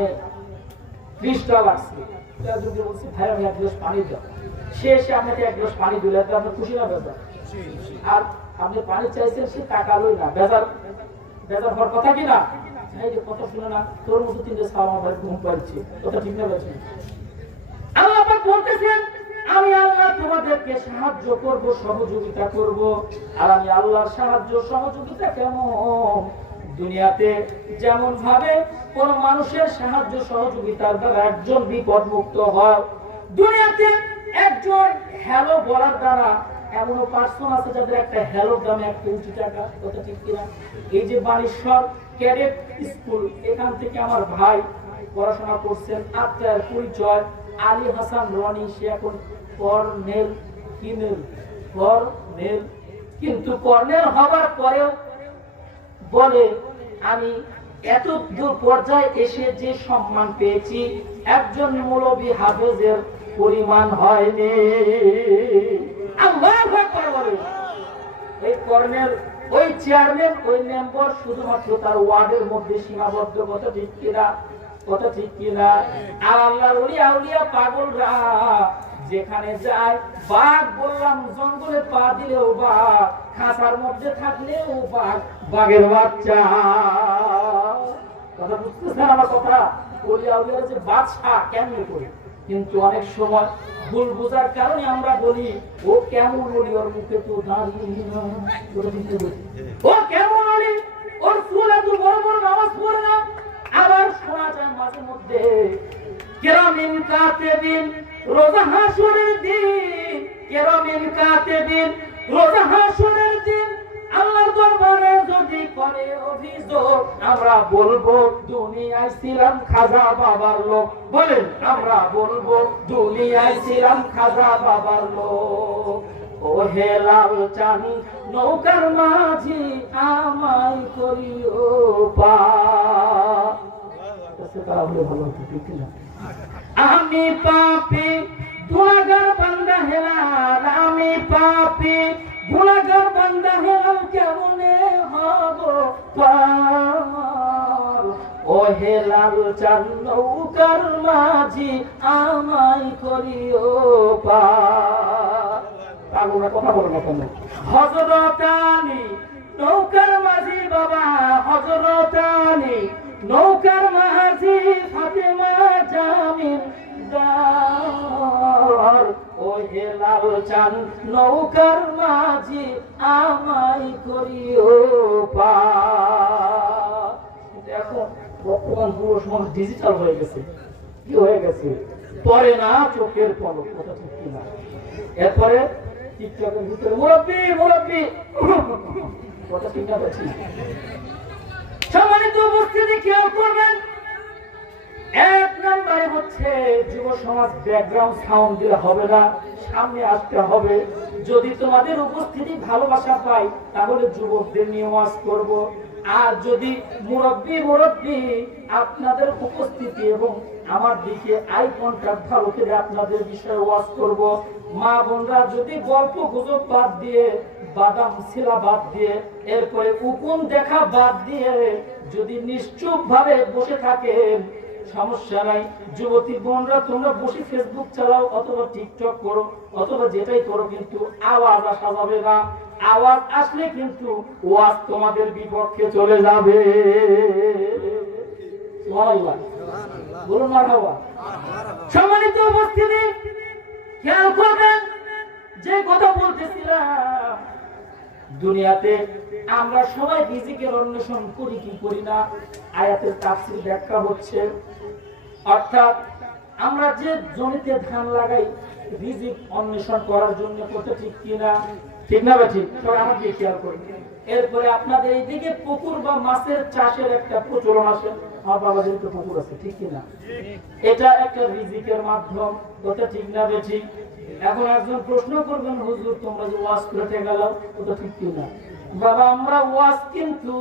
20 টাকা লাগছে, যদি বলছি ভাই আমি 1 গ্লাস পানি দাও, সে এসে আপনাকে 1 গ্লাস পানি দিলে আপনি খুশি না বেজার? আর আপনি পানি চাইছেন, সে টাকা লই না, বেজার বেজার হওয়ার কথা কি না? এই যে কথা শুনে না, তোর মতো 3টে ছাওয়া আমার ঘুম পাচ্ছে। কথা ঠিক না? বলছি আল্লাহ পাক বলতেছেন আমি আল্লাহ তোমাদেরকে সাহায্য করব, সহযোগিতা করব। আর আমি আল্লাহর সাহায্য সহযোগিতা কেমন? দুনিয়াতে যেমন ভাবে কোন মানুষের সাহায্য সহযোগিতার দ্বারা একজন বিপদ মুক্ত হয়, দুনিয়াতে একজন হ্যালো বলার দ্বারা এমনও পার্সন আছে যাদের একটা হ্যালোর দামে 1 কোটি টাকা। কথা ঠিক কিনা? এই যে বানেশ্বর ক্যাডেট স্কুল, এখান থেকে আমার ভাই পড়াশোনা করছেন, আত্মার পরিচয় আলী হাসান রনি, সে এখন কর্নেল, কর্নেল, কিন্তু কর্নেল হবার পরেও বলে আমি এত দূর পর্যায়ে এসে যে সম্মান পেয়েছি একজন মৌলভী হাফেজের পরিমাণ হয়নি। আল্লাহু আকবার বলে। এই কর্নেল, ওই চেয়ারম্যান, ওই মেম্বার শুধুমাত্র তার ওয়ার্ডের মধ্যে সীমাবদ্ধ। কথা ঠিক কিনা? কথা ঠিক কিনা? আর আল্লাহর ওলি আউলিয়া পাগলরা যেখানে যায়, বাঘ বললাম জঙ্গলে পা দিলেও বাঘ, খাঁচার মধ্যে থাকলেও বাঘ, বাঘের বাচ্চা। কথা বুঝতেছেন আমার কথা? ওলি আউলিয়ারা যে বাদশা কেমনে করে, কিন্তু অনেক সময় ভুল বোঝার কারণে আমরা বলি ও কেমন ওলি, ওর মুখে তো দাঁড়িয়ে না। ও কেমন ওলি, ওর চুল এত বড় বড়, নামাজ পড়ে না। আবার শোনা যায় মাঝে মধ্যে কিরামিন কাতিবিন, রোজা হাসরের দিন, কিরামিন কাতিবিন, রোজা হাসরের দিন আল্লাহর দরবারে যদি করে অভিযোগ, আমরা বলবো দুনিয়ায় ছিলাম খাজা বাবার লোক। বলেন আমরা বলবো দুনিয়ায় ছিলাম খাজা বাবার লোক। ও হে লাল চাঁদি নৌকার মাঝি আমায় করিও পার। আমি পাপী গুনাহগার বান্দা হেলাল, আমি পাপী গুনাহগার বান্দা হেলাল, কেমনে হব পার? ও হে লাল চাঁদ নৌকার মাঝি আমায় করিও পার। পাগলা কথা বলো না কেন? হযরত আলী নৌকার মাঝি বাবা, হযরত আলী নৌকার মাঝি, ফাতেমা জামিন দার। ও হে লাল চাঁদ নৌকার মাঝি আমায় করিও পার। দেখো বর্তমান পুরো সমাজ ডিজিটাল হয়ে গেছে। কি হয়ে গেছে? পরে না চোখের পলক, কথা ঠিক কিনা? এরপরে টিকটকের ভিতরে মুরব্বি মুরব্বি, কথা ঠিক না? ঠিক। সম্মানিত উপস্থিতি, খেয়াল করবেন, এক নম্বরে হচ্ছে যুব সমাজ ব্যাকগ্রাউন্ড সাউন্ড দিলে হবে না, সামনে আসতে হবে। যদি তোমাদের উপস্থিতি ভালোবাসা পাই তাহলে যুবকদের নিয়ে ওয়াজ করব। আর যদি মুরব্বি আপনাদের উপস্থিতি এবং আমার দিকে আই কন্টাক্ট ভালো করে আপনাদের বিষয়ে ওয়াজ করব। মা বোনরা যদি গল্প গুজব বাদ দিয়ে, বাদাম ছিলা বাদ দিয়ে, এরপরে উকুন দেখা বাদ দিয়ে যদি নিশ্চুপ ভাবে বসে থাকেন সমস্যা নাই। যুবতী বোনরা তোমরা বসে ফেসবুক চালাও অথবা টিকটক করো অথবা যেটাই করো, কিন্তু আওয়াজ আসা যাবে না। আওয়াজ আসলে কিন্তু ওয়াজ তোমাদের বিপক্ষে চলে যাবে। বলুন মারহাবা। সম্মানিত উপস্থিতি, খেয়াল করবেন, যে কথা বলতেছিলাম, দুনিয়াতে আমরা সবাই রিজিকের অন্বেষণ করি কি করি না? আয়াতের তাফসীর ব্যাখ্যা হচ্ছে, অর্থাৎ আমরা যে জমিতে ধান লাগাই রিজিক অন্বেষণ করার জন্য, করতে ঠিক কিনা? ঠিক না বা ঠিক? সবাই আমাকে খেয়াল করি। এরপরে আপনাদের এইদিকে পুকুর বা মাছের চাষের একটা প্রচলন আছে। আমার বাবাদের তো পুকুর আছে, ঠিক কিনা? এটা একটা রিজিকের মাধ্যম, ওটা ঠিক না বে ঠিক? এখন একজন প্রশ্ন করবেন, হুজুর তোমরা যে ওয়াজ করতে গেলাম ওটা ঠিক কিনা? বাবা, আমরা ওয়াজ কিন্তু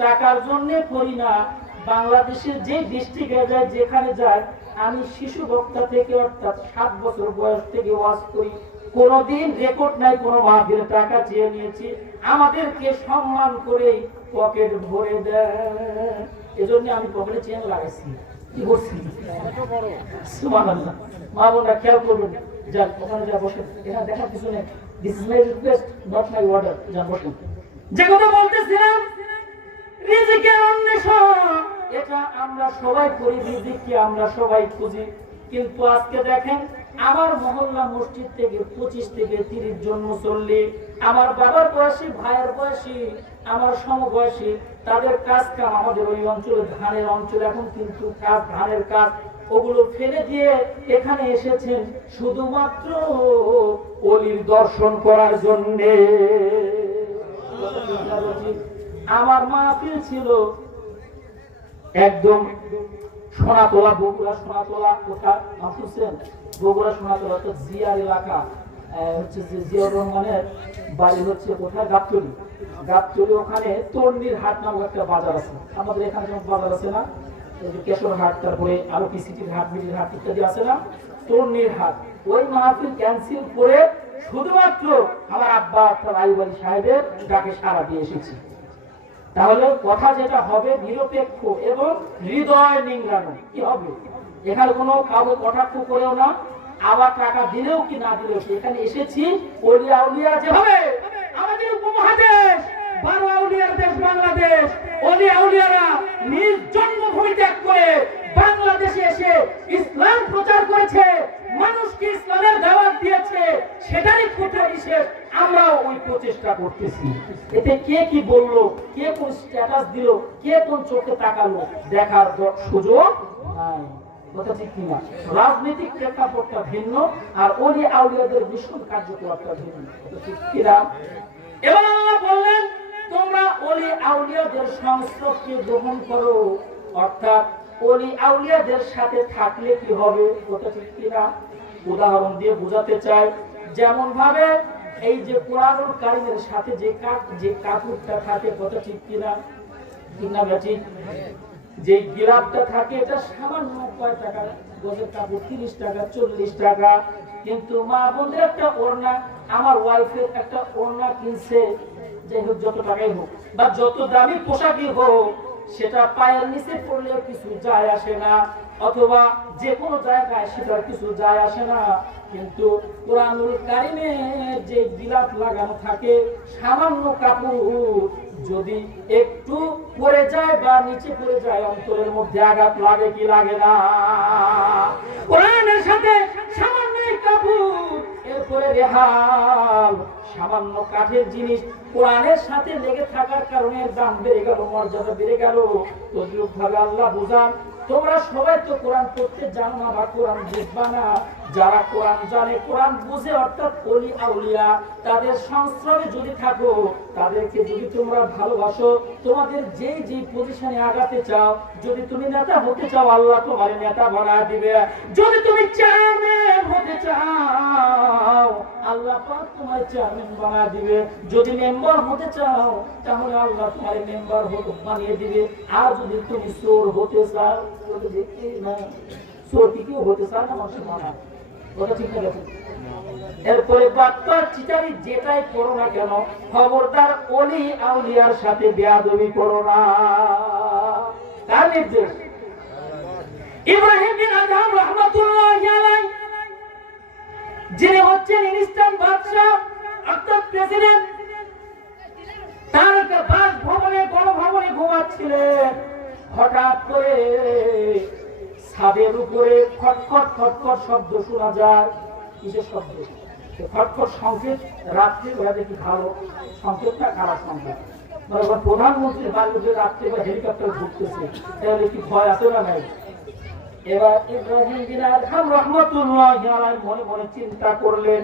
টাকার জন্য করি না। বাংলাদেশের যে ডিস্ট্রিক্টে যায়, যেখানে যায়, আমি শিশু বক্তা থেকে অর্থাৎ 7 বছর বয়স থেকে ওয়াজ করি। কোনদিন রেকর্ড নাই কোনো মাহফিলে টাকা চেয়ে নিয়েছি। আমাদেরকে সম্মান করে পকেট ভরে দেয়, এজন্য আমি পকেটে চেন লাগাইছি। কি করছি? সুবহানাল্লাহ। মা বোনরা খেয়াল করবেন, যান ওখানে যা বসেন, এখানে দেখার কিছু নেই। This is my request, not my order. যান বসেন। যে কথা বলতেছিলাম, রিজিকের অন্বেষণ, এটা আমরা সবাই করি, রিজিককে আমরা সবাই খুঁজি। কিন্তু আজকে দেখেন, আমার মহল্লা মসজিদ থেকে 25 থেকে 30 জন মুসল্লি, আমার বাবার বয়সী, ভাইয়ের বয়সী, আমার সমবয়সী, তাদের কাজ কাম আমাদের ওই অঞ্চলে, ধানের অঞ্চল, এখন কিন্তু কাজ, ধানের কাজ, ওগুলো ফেলে দিয়ে এখানে এসেছেন শুধুমাত্র ওলির দর্শন করার জন্যে। আমার মাহফিল ছিল একদম সোনাতলা, বগুড়া সোনাতলা। কোথা বুঝছেন? বগুড়া সোনাতলা তো জিয়ার এলাকা, হচ্ছে যে জিয়াউর রহমানের বাড়ি হচ্ছে কোথায়? গাবতলী। গাবতলী ওখানে তন্ডির হাট নামক একটা বাজার আছে। আমাদের এখানে যেমন বাজার আছে না, কেশর হাট, তারপরে আরো কি সিটির হাট, মিডির হাট ইত্যাদি আছে না, তন্ডির হাট। ওই মাহফিল ক্যান্সেল করে শুধুমাত্র আমার আব্বা অর্থাৎ আইয়ুব আলী সাহেবের ডাকে সাড়া দিয়ে এসেছি। তাহলে কথা যেটা হবে নিরপেক্ষ এবং হৃদয় নিংড়ানো। কি হবে? এখানে কোনো কাউকে কটাক্ষ করেও না, আবার টাকা দিলেও কি না দিলেও, এখানে এসেছি ওলিয়া আউলিয়া যেভাবে আমাদের উপমহাদেশ 12 আউলিয়ার দেশ বাংলাদেশ, ওলিয়া আউলিয়ারা নিজ জন্মভূমি ত্যাগ করে বাংলাদেশে এসে ইসলাম প্রচার করেছে, মানুষকে ইসলামের দাওয়াত দিয়েছে, সেটারই প্রচার হিসেবে আমরা ওই প্রচেষ্টা করতেছি। এতে কে কি বললো, কে কোন স্ট্যাটাস দিল, কে কোন চোখে তাকালো, দেখার সুযোগ নাই। কথা ঠিক কিনা? রাজনৈতিক প্রেক্ষাপটটা ভিন্ন আর ওলি আউলিয়াদের মিশন কার্যকলাপটা ভিন্ন। ঠিক কিনা? এবার আল্লাহ বললেন, তোমরা ওলি আউলিয়াদের সংস্রবকে গ্রহণ করো, অর্থাৎ ওলি আউলিয়াদের সাথে থাকলে কি হবে? কথা ঠিক কিনা? উদাহরণ দিয়ে বোঝাতে চাই, যেমন ভাবে এই যে কোরআনুল কারীমের সাথে যে কাপড়টা থাকে, কথা ঠিক কিনা? ঠিক না বেঠিক? যে গিলাপটা থাকে, এটা সামান্য কয় টাকা গজের কাপড়? 30 টাকা, 40 টাকা। কিন্তু মা বোনদের একটা ওড়না, আমার ওয়াইফের একটা ওড়না কিনছে, যাই হোক যত টাকাই হোক বা যত দামি পোশাকই হোক, সেটা পায়ের নিচে পড়লেও কিছু যায় আসে না, অথবা যে কোনো জায়গায় সেটার কিছু যায় আসে না। কিন্তু কোরআনুল কারিমের যে গিলাফ লাগানো থাকে, সামান্য কাপড় যদি একটু পড়ে যায় বা নিচে পড়ে যায়, অন্তরের মধ্যে আঘাত লাগে কি লাগে না? কোরআনের সাথে সামান্য কাপড়, এরপরে রেহাল, সামান্য কাঠের জিনিস কোরআনের সাথে লেগে থাকার কারণে দাম বেড়ে গেল, মর্যাদা বেড়ে গেল। তদ্রুপ ভাবে আল্লাহ বুঝান, তোমরা সবাই তো কোরআন পড়তে জানো না বা কোরআন বুঝবা না। যারা কোরআন জানে, কোরআন বুঝে, অর্থাৎ ওলি আউলিয়া, তাদের সংস্রবে যদি থাকো, তাদেরকে যদি তোমরা ভালোবাসো, তোমাদের যেই যেই পজিশনে আগাতে চাও, যদি তুমি নেতা হতে চাও, আল্লাহ তোমার নেতা বানায় দিবে। যদি তুমি চেয়ারম্যান হতে চাও, আল্লাহ পাক তোমার চেয়ারম্যান বানায় দিবে। যদি মেম্বার হতে চাও, তাহলে আল্লাহ তোমার মেম্বার বানিয়ে দিবে। আর যদি তুমি চোর হতে চাও, চোর কি কেউ হতে চায় না? মানুষের মনে হয় কথা ঠিক না? এরপরে বাটপার চিটারি যেটাই করো না কেন, খবরদার ওলি আউলিয়ার সাথে বেয়াদবি করো না। কার নির্দেশ? ইব্রাহিম বিন আদহাম রাহমাতুল্লাহি আলাইহি, যিনি হচ্ছেন ইনস্ট্যান্ট বাদশা অর্থাৎ প্রেসিডেন্ট, তার বাসভবনে গণভবনে ঘুমাচ্ছিলেন। হঠাৎ করে ছাদের উপরে খটখট খটখট শব্দ শোনা যায়। কিসের শব্দ? খটখট সংকেত। রাত্রে ওরা দেখি ভালো সংকেত না খারাপ সংকেত? প্রধানমন্ত্রী বাড়ির উপরে রাত্রে বা হেলিকপ্টার ঘুরতেছে, তাহলে কি ভয় আছে না নাই? এবার ইব্রাহিম বিন আদহাম রাহমাতুল্লাহি আলাইহি মনে মনে চিন্তা করলেন,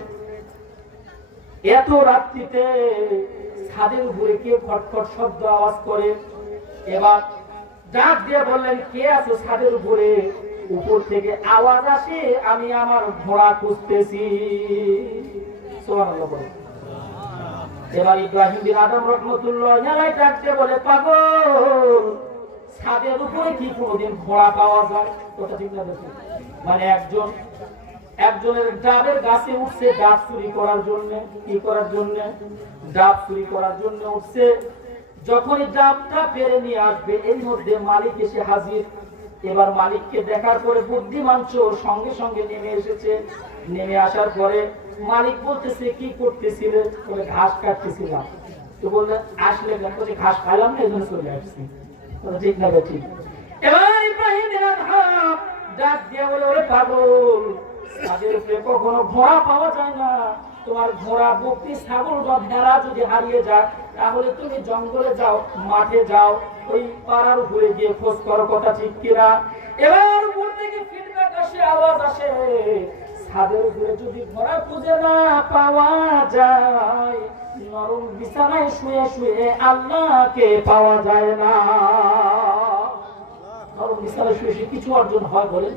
এত রাত্রিতে ছাদের উপরে কে খটখট শব্দ আওয়াজ করে? এবার ডাক দিয়ে বললেন, কে আছে ছাদের উপরে? উপর থেকে আওয়াজ আসে, আমি আমার ঘোড়া খুঁজতেছি। সুবহানাল্লাহ। এবার ইব্রাহিম বিন আদম রাহমাতুল্লাহি আলাইহি ডাক দিয়ে বলে, পাগল, ছাদের উপরে কি কোনোদিন ঘোড়া পাওয়া যায়? কথা ঠিক না? দেখুন, মানে একজনের ডাবের গাছে উঠছে ডাব চুরি করার জন্য। কি করার জন্য? ডাব চুরি করার জন্য উঠছে। যখনই ডাবটা পেরে নিয়ে আসবে, এর মধ্যে মালিক এসে হাজির। এবার মালিককে দেখার পরে বুদ্ধিমান চোর সঙ্গে সঙ্গে নেমে এসেছে। নেমে আসার পরে মালিক বলতেছে, কি করতেছিলে? বলে, ঘাস কাটতেছিলাম। তো বললে, আসলে ঘাস খাইলাম না, এই জন্য চলে আসছি। ঠিক না? ঠিক। এবার ইব্রাহিম বিন আদহাম ডাক দিয়ে বলে, ওরে পাগল, তাদের উপরে কখনো ঘোড়া পাওয়া যায় না। তোমার ঘোড়া, বকরি, ছাগল বা ভেড়া যদি হারিয়ে যায়, তাহলে তুমি জঙ্গলে যাও, মাঠে যাও, ওই পাড়ার উপরে গিয়ে খোঁজ করো। কথা ঠিক কিনা? এবার উপর থেকে ফিডব্যাক আসে, আওয়াজ আসে, ছাদের উপরে যদি ঘোড়া খুঁজে না পাওয়া যায়, নরম বিছানায় শুয়ে শুয়ে আল্লাহকে পাওয়া যায় না। নরম বিছানায় শুয়ে শুয়ে কিছু অর্জন হয় বলেন?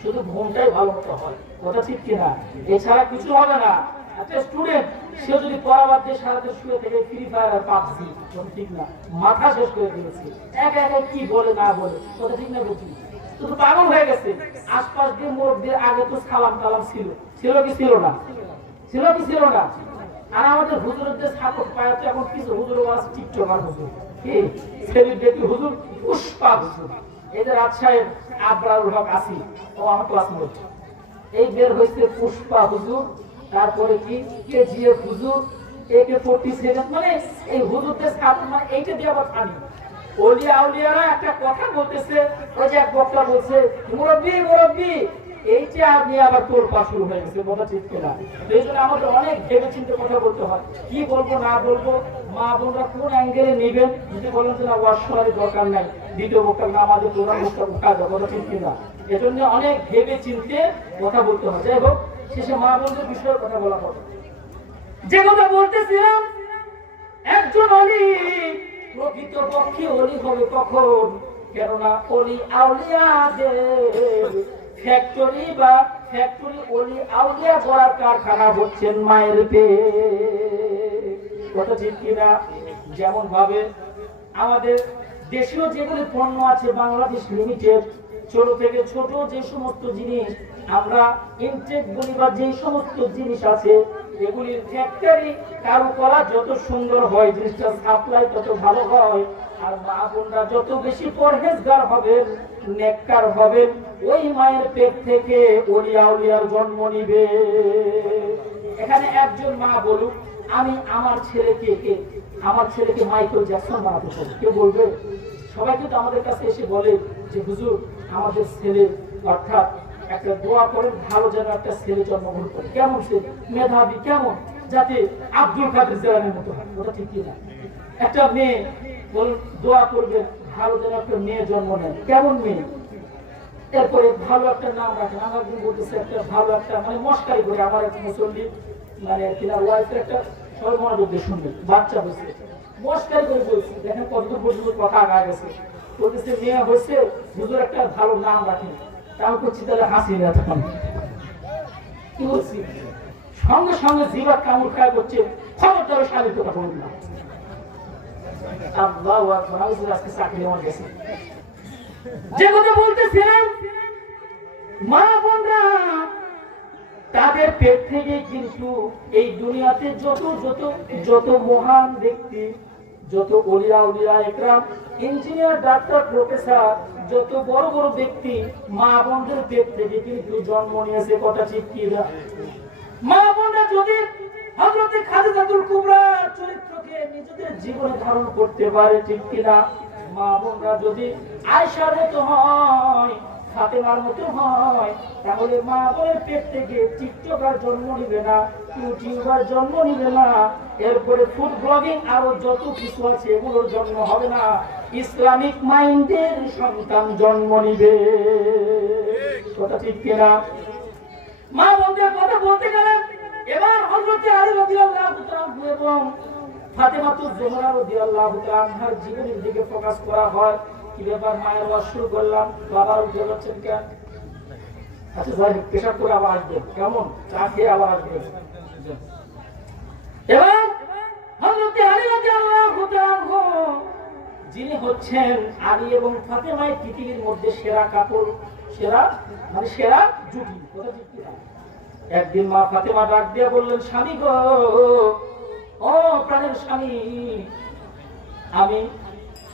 শুধু ঘুমটাই ভালো মতো হয়। কথা ঠিক কিনা? এছাড়া কিছু হবে না। একটা স্টুডেন্ট, সে যদি পড়াবার দিয়ে সারাদিন শুয়ে থেকে ফ্রি ফায়ার আর পাবজি, ঠিক না, মাথা শেষ করে দিয়েছে, একা একা কি বলে না বলে। কথা ঠিক না? বলছি শুধু পাগল হয়ে গেছে। আশপাশ দিয়ে মোড় দিয়ে আগে তো সালাম টালাম ছিল, ছিল কি ছিল না? ছিল কি ছিল না? আর আমাদের হুজুরদের সাপোর্ট পায় তো এখন কিছু হুজুর আছে, টিকটকার হুজুর, কি সেলিব্রিটি হুজুর, পুষ্পা হুজুর। এদের রাজশাহীর আবরারুল হক আসি, ও আমার ক্লাসমেট, এই বের হয়েছে পুষ্পা হুজুর, তারপরে কি কেজিএফ হুজুর, AK-47, মানে এই হুজুরদের সাপোর্ট, মানে এইটা দিয়ে আবার খানি। ওলিয়া আউলিয়ারা একটা কথা বলতেছে, ওই যে এক বক্তা বলছে, মুরব্বি মুরব্বি, এইটা আপনি আবার তোলপা শুরু হয়ে গেছে। কথা ঠিক কিনা? এই জন্য আমাদের অনেক ভেবে চিন্তে কথা বলতে হয়, কি বলবো না বলবো। মা বোনরা কোন অ্যাঙ্গেলে নিবেন? যদি বলেন যে না, ওয়াশ করার দরকার নাই, দ্বিতীয় বক্তা না, আমাদের প্রধান বক্তা কাজ। কথা ঠিক কিনা? এজন্য অনেক ভেবে চিন্তে কথা বলতে হয়। যাই হোক, শেষে মা বোনদের বিষয়ের কথা বলা হবে। যে কথা বলতেছিলাম, একজন অলি প্রকৃত পক্ষে অলি হবে কখন? কেননা অলি আউলিয়াদের ফ্যাক্টরি বা ফ্যাক্টরি, অলি আউলিয়া গড়ার কারখানা হচ্ছেন মায়ের পেয়ে। কথা ঠিক কিনা? যেমন ভাবে আমাদের দেশীয় যেগুলি পণ্য আছে, বাংলাদেশ লিমিটেড, ছোট থেকে ছোট যে সমস্ত জিনিস আমরা ইনটেক বলি বা যে সমস্ত জিনিস আছে, এগুলির ফ্যাক্টরি কারুকলা যত সুন্দর হয়, জিনিসটা সাপ্লাই তত ভালো হয়। আর মা বোনরা যত বেশি পরহেজগার হবেন, নেককার হবেন, ওই মায়ের পেট থেকে ওলিয়া উলিয়ার জন্ম নিবে। এখানে একজন মা বলুক, আমি আমার ছেলেকে মাইকেল জ্যাকসন বানাতে চাই, কেউ বলবে? সবাই কিন্তু আমাদের কাছে এসে বলে যে হুজুর আমাদের ছেলে, অর্থাৎ একটা দোয়া করেন ভালো যেন একটা ছেলে জন্মগ্রহণ করে। কেমন ছেলে? মেধাবী, কেমন? যাতে আব্দুল কাদের জিলানীর মতো হয়। ওটা ঠিক কিনা? একটা মেয়ে বলুন, দোয়া করবেন ভালো যেন একটা মেয়ে জন্ম নেয়। কেমন মেয়ে? এরপরে ভালো একটা নাম রাখেন। আমার বলতেছে একটা ভালো একটা, মানে মস্কারি করে আমার এক মুসল্লি, মানে তিনার ওয়াইফের একটা, সবাই মনোযোগ দিয়ে শুনবেন, বাচ্চা হয়েছে, মস্কারি করে বলছি, দেখেন কতদূর পর্যন্ত কথা আগা গেছে। বলতেছে মেয়ে হয়েছে, হুজুর একটা ভালো নাম রাখেন। তাও করছি, তাহলে হাসি না, তখন কি বলছি, সঙ্গে সঙ্গে জিবা কামড় খায় করছে, খবরদার স্বামীর কথা বলবেন না। আল্লাহু আকবার, আজকে চাকরি আমার গেছে। যে কথা বলতেছিলাম, মা বোনরা তাদের পেট থেকে কিন্তু এই দুনিয়াতে যত যত যত মহান ব্যক্তি, যত ওলিয়া উলিয়া একরাম, ইঞ্জিনিয়ার, ডাক্তার, প্রফেসর, যত বড় বড় ব্যক্তি মা বোনদের পেট থেকে কিন্তু জন্ম নিয়েছে। কথা ঠিক কি না? মা বোনরা যদি হযরতে খাদিজাতুল কুবরার চরিত্রকে নিজেদের জীবনে ধারণ করতে পারে, ঠিক কিনা? মা বোনরা যদি আয়েশার মতো হয়, ফাতেমার মতো হয়, তাহলে মা বোনের পেট থেকে টিকটকার জন্ম নিবে না, ইউটিউবার জন্ম নিবে না, এরপরে ফুড ব্লগিং আরো যত কিছু আছে এগুলোর জন্ম হবে না, ইসলামিক মাইন্ডের সন্তান জন্ম নিবে। কথা ঠিক কিনা? মা বোনদের কথা বলতে গেলেন, এবার হযরতে আলী রাদিয়াল্লাহু তাআলা এবং ফাতেমাতুজ জোহরা রাদিয়াল্লাহু তাআলার জীবনের দিকে ফোকাস করা হয়। কি ব্যাপার, মায়ের ওয়াজ শুরু করলাম, বাবার উঠে যাচ্ছেন কেন? আচ্ছা যাই হোক, পেশাব করে আবার আসবেন, কেমন? চা খেয়ে আবার আসবেন। এবার হযরতে আলী রাদিয়াল্লাহু তাআলা, যিনি হচ্ছেন আলী এবং ফাতেমার পৃথিবীর মধ্যে সেরা কাপড়, সেরা মানে সেরা জুটি। কথা ঠিক কি না? একদিন মা ফাতেমা ডাক দিয়ে বললেন, স্বামী গো, ও প্রাণের স্বামী, আমি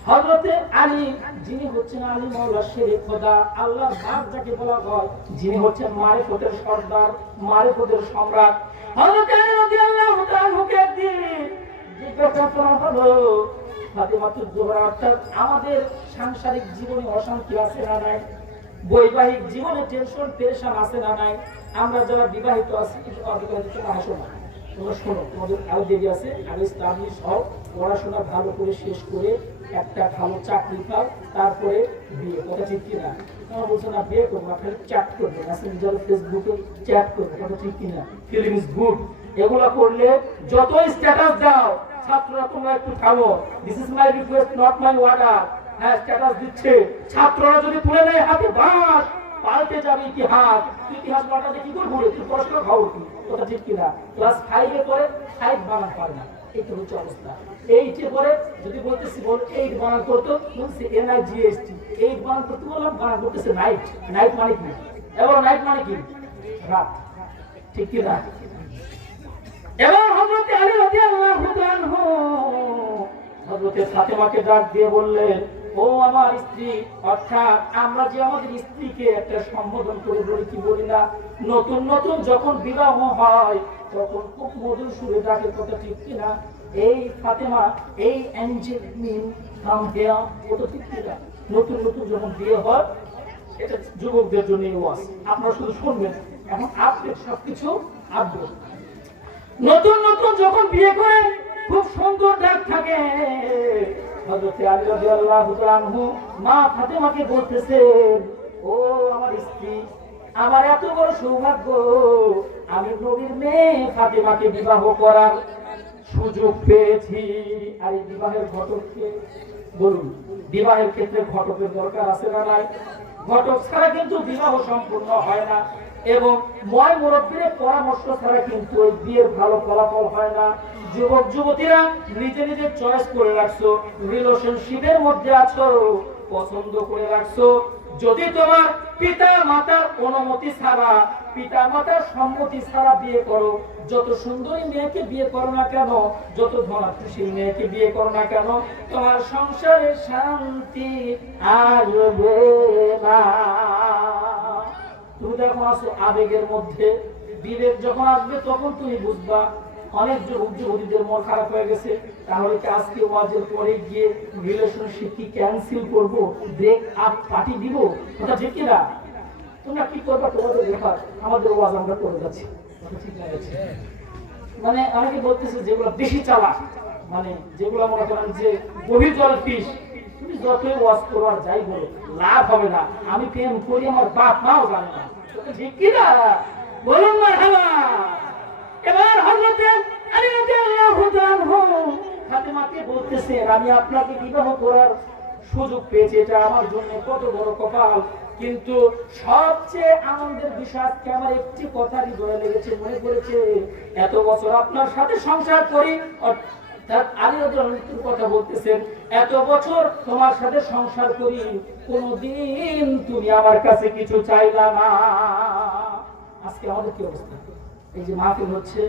হযরতে আলী, যিনি হচ্ছেন আলী মাওলা শেরে খোদা, আল্লাহর বাপ যাকে বলা হয়, যিনি হচ্ছেন মারিফতের সর্দার, মারিফতের সম্রাট, হযরতে আলী রাদিয়াল্লাহু তাআলাকে একদিন জিজ্ঞাসা করা হলো, ফাতেমাতুজ জোহরা, অর্থাৎ আমাদের সাংসারিক জীবনে অশান্তি আছে না নাই? বৈবাহিক জীবনে টেনশন পেরেশান আছে না নাই? আমরা যারা বিবাহিত আছি, অবিবাহিত আসো না, তোমরা শোনো, তোমাদের আরো দেরি আছে, আগে ইসলামী সব পড়াশোনা ভালো করে শেষ করে একটা ভালো চাকরি পাও, তারপরে বিয়ে। কথা ঠিক কিনা? তোমরা বলছো না বিয়ে করবো, আপনার চ্যাট করবে, মেসেঞ্জার, ফেসবুকে চ্যাট করবে। কথা ঠিক কিনা? Feeling is good. এগুলা করলে যত স্ট্যাটাস দাও, ছাত্ররা তোমরা একটু থামো, this is my request, not my order. হ্যাঁ, স্ট্যাটাস দিচ্ছে, ছাত্ররা যদি তুলে নেয় হাতে বাঁশ, পাল্টে যাবে ইতিহাস। ইতিহাস পাল্টাতে কি করবো? তুই পড়াশোনা খাবো কি? কথা ঠিক কিনা? ক্লাস 5 এ পরে 5 বানান পারে না, এই তো হচ্ছে অবস্থা। 8 এ পরে যদি বলতেছি বল 8 বানান করতো, বলছি NIGST, 8 বানান করতে বললাম, বানান করতেছে নাইট। নাইট মানে কি? এবার নাইট মানে কি? রাত। ঠিক কিনা? এবার হযরতে আলী রাদিয়াল্লাহু তাআলা হযরতে ফাতেমাকে ডাক দিয়ে বললেন, ও আমার স্ত্রী, অর্থাৎ আমরা যে আমাদের স্ত্রীকে একটা সম্বোধন করে বলি, কি বলি না? নতুন নতুন যখন বিবাহ হয় তখন খুব মধুর সুরে ডাকে। কথা ঠিক কিনা? এই ফাতেমা, এই অ্যাঞ্জেলিন ফ্রম হিয়ার, ওটা ঠিক কিনা? নতুন নতুন যখন বিয়ে হয়, এটা যুবকদের জন্য ওয়াজ, আপনারা শুধু শুনবেন, এখন আপডেট, সবকিছু আপডেট। নতুন নতুন যখন বিয়ে করেন খুব সুন্দর ডাক থাকে। হযরতে আলী রাদিয়াল্লাহু তাআলা মা ফাতেমাকে বলতেছেন, ও আমার স্ত্রী, আমার এত বড় সৌভাগ্য, আমি নবীর মেয়ে ফাতেমাকে বিবাহ করার সুযোগ পেয়েছি। আর এই বিবাহের ঘটককে বলুন, বিবাহের ক্ষেত্রে ঘটকের দরকার আছে না নাই? ঘটক ছাড়া কিন্তু বিবাহ সম্পূর্ণ হয় না, এবং ময় মুরব্বীর পরামর্শ ছাড়া কিন্তু ওই বিয়ের ভালো ফলাফল হয় না। যুবক যুবতীরা নিজে নিজে চয়েস করে রাখছো, রিলেশনশিপের মধ্যে আছো, পছন্দ করে রাখছো। যদি তোমার পিতা মাতার অনুমতি ছাড়া পিতা মাতার সম্মতি ছাড়া বিয়ে করো, যত সুন্দরী মেয়েকে বিয়ে করো না কেন, যত ধনাত্মশীল মেয়েকে বিয়ে করো না কেন, তোমার সংসারে শান্তি আসবে না। তুমি যখন আসো আবেগের মধ্যে, বিবেক যখন আসবে তখন তুমি বুঝবা। অনেক যুবতীদের মন খারাপ হয়ে গেছে, তাহলে কি আজকে ওয়াজের পরে গিয়ে রিলেশনশিপ কি ক্যান্সেল করবো, ব্রেক আপ পার্টি দিব? কথা ঠিক কিনা? তোমরা কি করবা তোমাদের ব্যাপার, আমাদের ওয়াজ আমরা করে যাচ্ছি। মানে অনেকে বলতেছে যেগুলো বেশি চালাক, মানে যেগুলো মনে করেন যে গভীর জল ফিস, তুমি যতই ওয়াজ করো আর যাই বলো লাভ হবে না। আমি প্রেম করি, আমার বাপ মাও জানে না। ঠিক কিনা? বলুন না। এবার হযরত আলী রাদিয়াল্লাহু আনহু ফাতেমাকে বলতেছেন, আমি আপনাকে বিবাহ করার সুযোগ পেয়েছি, এটা আমার জন্য কত বড় কপাল। কিন্তু সবচেয়ে আনন্দের বিষয় আজকে আমার একটি কথা হৃদয়ে লেগেছে, মনে পড়েছে। এত বছর আপনার সাথে সংসার করি, অর্থাৎ আলী রাদিয়াল্লাহু আনহুর কথা বলতেছেন, এত বছর তোমার সাথে সংসার করি, কোনদিন তুমি আমার কাছে কিছু চাইলা না। আজকে আমাদের কি অবস্থা? এই যে মাহফিল হচ্ছে,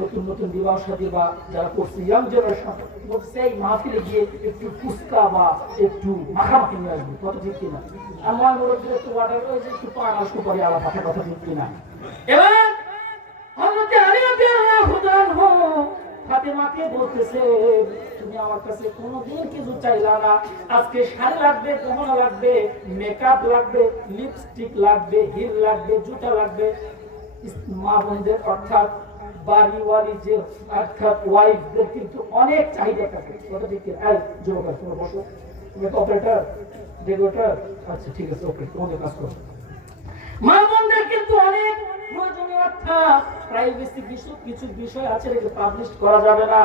নতুন নতুন বিবাহ শাদী বা যারা করছে ইয়াং জেনারেশন বলছে এই মাহফিলে গিয়ে একটু ফুচকা বা একটু মাখামাখি নিয়ে আসবে। কথা ঠিক কিনা? আর ময় মুরব্বীর একটু ওয়াটার রয়েছে, একটু পান আসতে পারি আলাদা। কথা ঠিক কিনা? এবার হযরত আলী রাদিয়াল্লাহু আনহু ফাতেমাকে বলতেছে, তুমি আমার কাছে কোনোদিন কিছু চাইলা না, আজকে শাড়ি লাগবে, গহনা লাগবে, মেকআপ লাগবে, লিপস্টিক লাগবে, হিল লাগবে, জুতা লাগবে। মা বোনদের অর্থাৎ বাড়িওয়ালি যে অর্থাৎ ওয়াইফদের কিন্তু অনেক চাহিদা থাকে। কথা ঠিক কি? এই যুবক তুমি বসো, তুমি অপারেটর ডেকোরেটর, আচ্ছা ঠিক আছে, ওকে, তোমাদের কাজ করো। মা বোনদের কিন্তু অনেক প্রয়োজনীয় অর্থাৎ প্রাইভেসি কিছু বিষয় আছে, যেগুলো পাবলিশ করা যাবে না।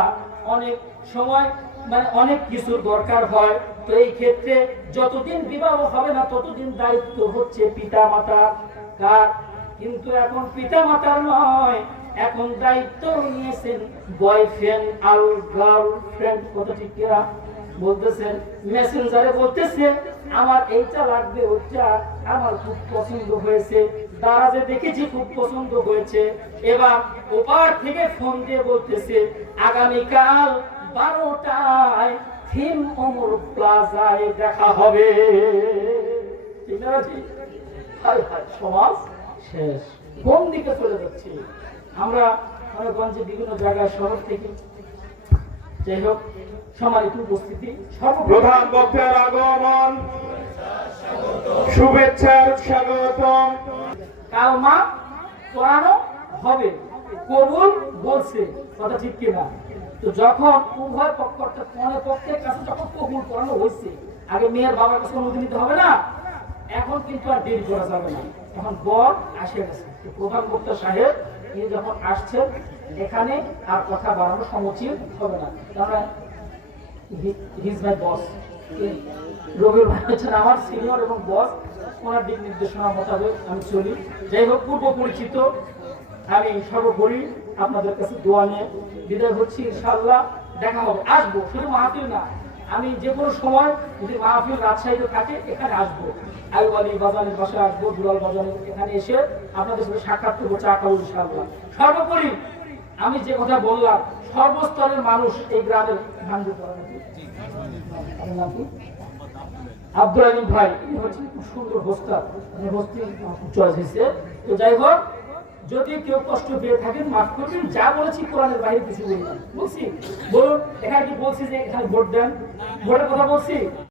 অনেক সময় মানে অনেক কিছুর দরকার হয়। তো এই ক্ষেত্রে যতদিন বিবাহ হবে না ততদিন দায়িত্ব হচ্ছে পিতা মাতার। কার? কিন্তু এখন পিতা মাতার নয়, এখন দায়িত্ব নিয়েছেন বয়ফ্রেন্ড আর গার্লফ্রেন্ড। কথা ঠিক কিনা? বলতেছেন মেসেঞ্জারে, বলতেছে আমার এইটা লাগবে, ওইটা আমার খুব পছন্দ হয়েছে, দারাজে দেখেছি খুব পছন্দ হয়েছে। এবার ওপার থেকে ফোন দিয়ে বলতেছে আগামীকাল 12টায় থিম অমর প্লাজায় দেখা হবে। ঠিক না? হায় হায়, সমাজ শেষ, কোন দিকে চলে যাচ্ছে আমরা? গঞ্জে বিভিন্ন জায়গায় শহর থেকে। যাই হোক, সম্মানিত উপস্থিতি, প্রধান বক্তার আগমন, শুভেচ্ছার স্বাগতম। কালমা পড়ানো হবে, কবুল বলছে। কথা ঠিক কিনা? তো যখন উভয় পক্ষের কাছে যখন কবুল করানো হয়েছে, আগে মেয়ের বাবার কাছে অনুমতি নিতে হবে না, এখন কিন্তু আর দেরি করা যাবে না। এখন বর আসে গেছে, প্রধান বক্তা সাহেব তিনি যখন আসছেন এখানে আর কথা বাড়ানো সমুচিত হবে না। কারণ হিজ মাই বস, রবিউল ভাই হচ্ছেন আমার সিনিয়র এবং বস, ওনার দিক নির্দেশনা মোতাবেক আমি চলি। যাই হোক, পূর্ব পরিচিত আমি সর্বোপরি আপনাদের কাছে দোয়া নিয়ে বিদায় হচ্ছি। ইনশাআল্লাহ দেখা হবে, আসবো, শুধু মাহফিল না, আমি যে কোনো সময় যদি মাহফিল রাজশাহীতে থাকে এখানে আসবো। আইয়ুব আলী বাজানের বাসায় আসবো, দুলাল বাজানের এখানে এসে আপনাদের সাথে সাক্ষাৎ করবো, চা খাবো ইনশাআল্লাহ। সর্বোপরি আমি যে কথা বললাম, সর্বস্তরের মানুষ এই গ্রামের আব্দুল আলিম ভাই, ইনি হচ্ছেন খুব সুন্দর হোস্টার, হোস্টিং চয়েস হয়েছে। তো যাই হোক, যদি কেউ কষ্ট পেয়ে থাকেন মাফ করবেন, যা বলেছি কোরআনের বাইরে কিছু বলছি। বলুন, এখানে কি বলছি যে এখানে ভোট দেন? ভোটের কথা বলছি?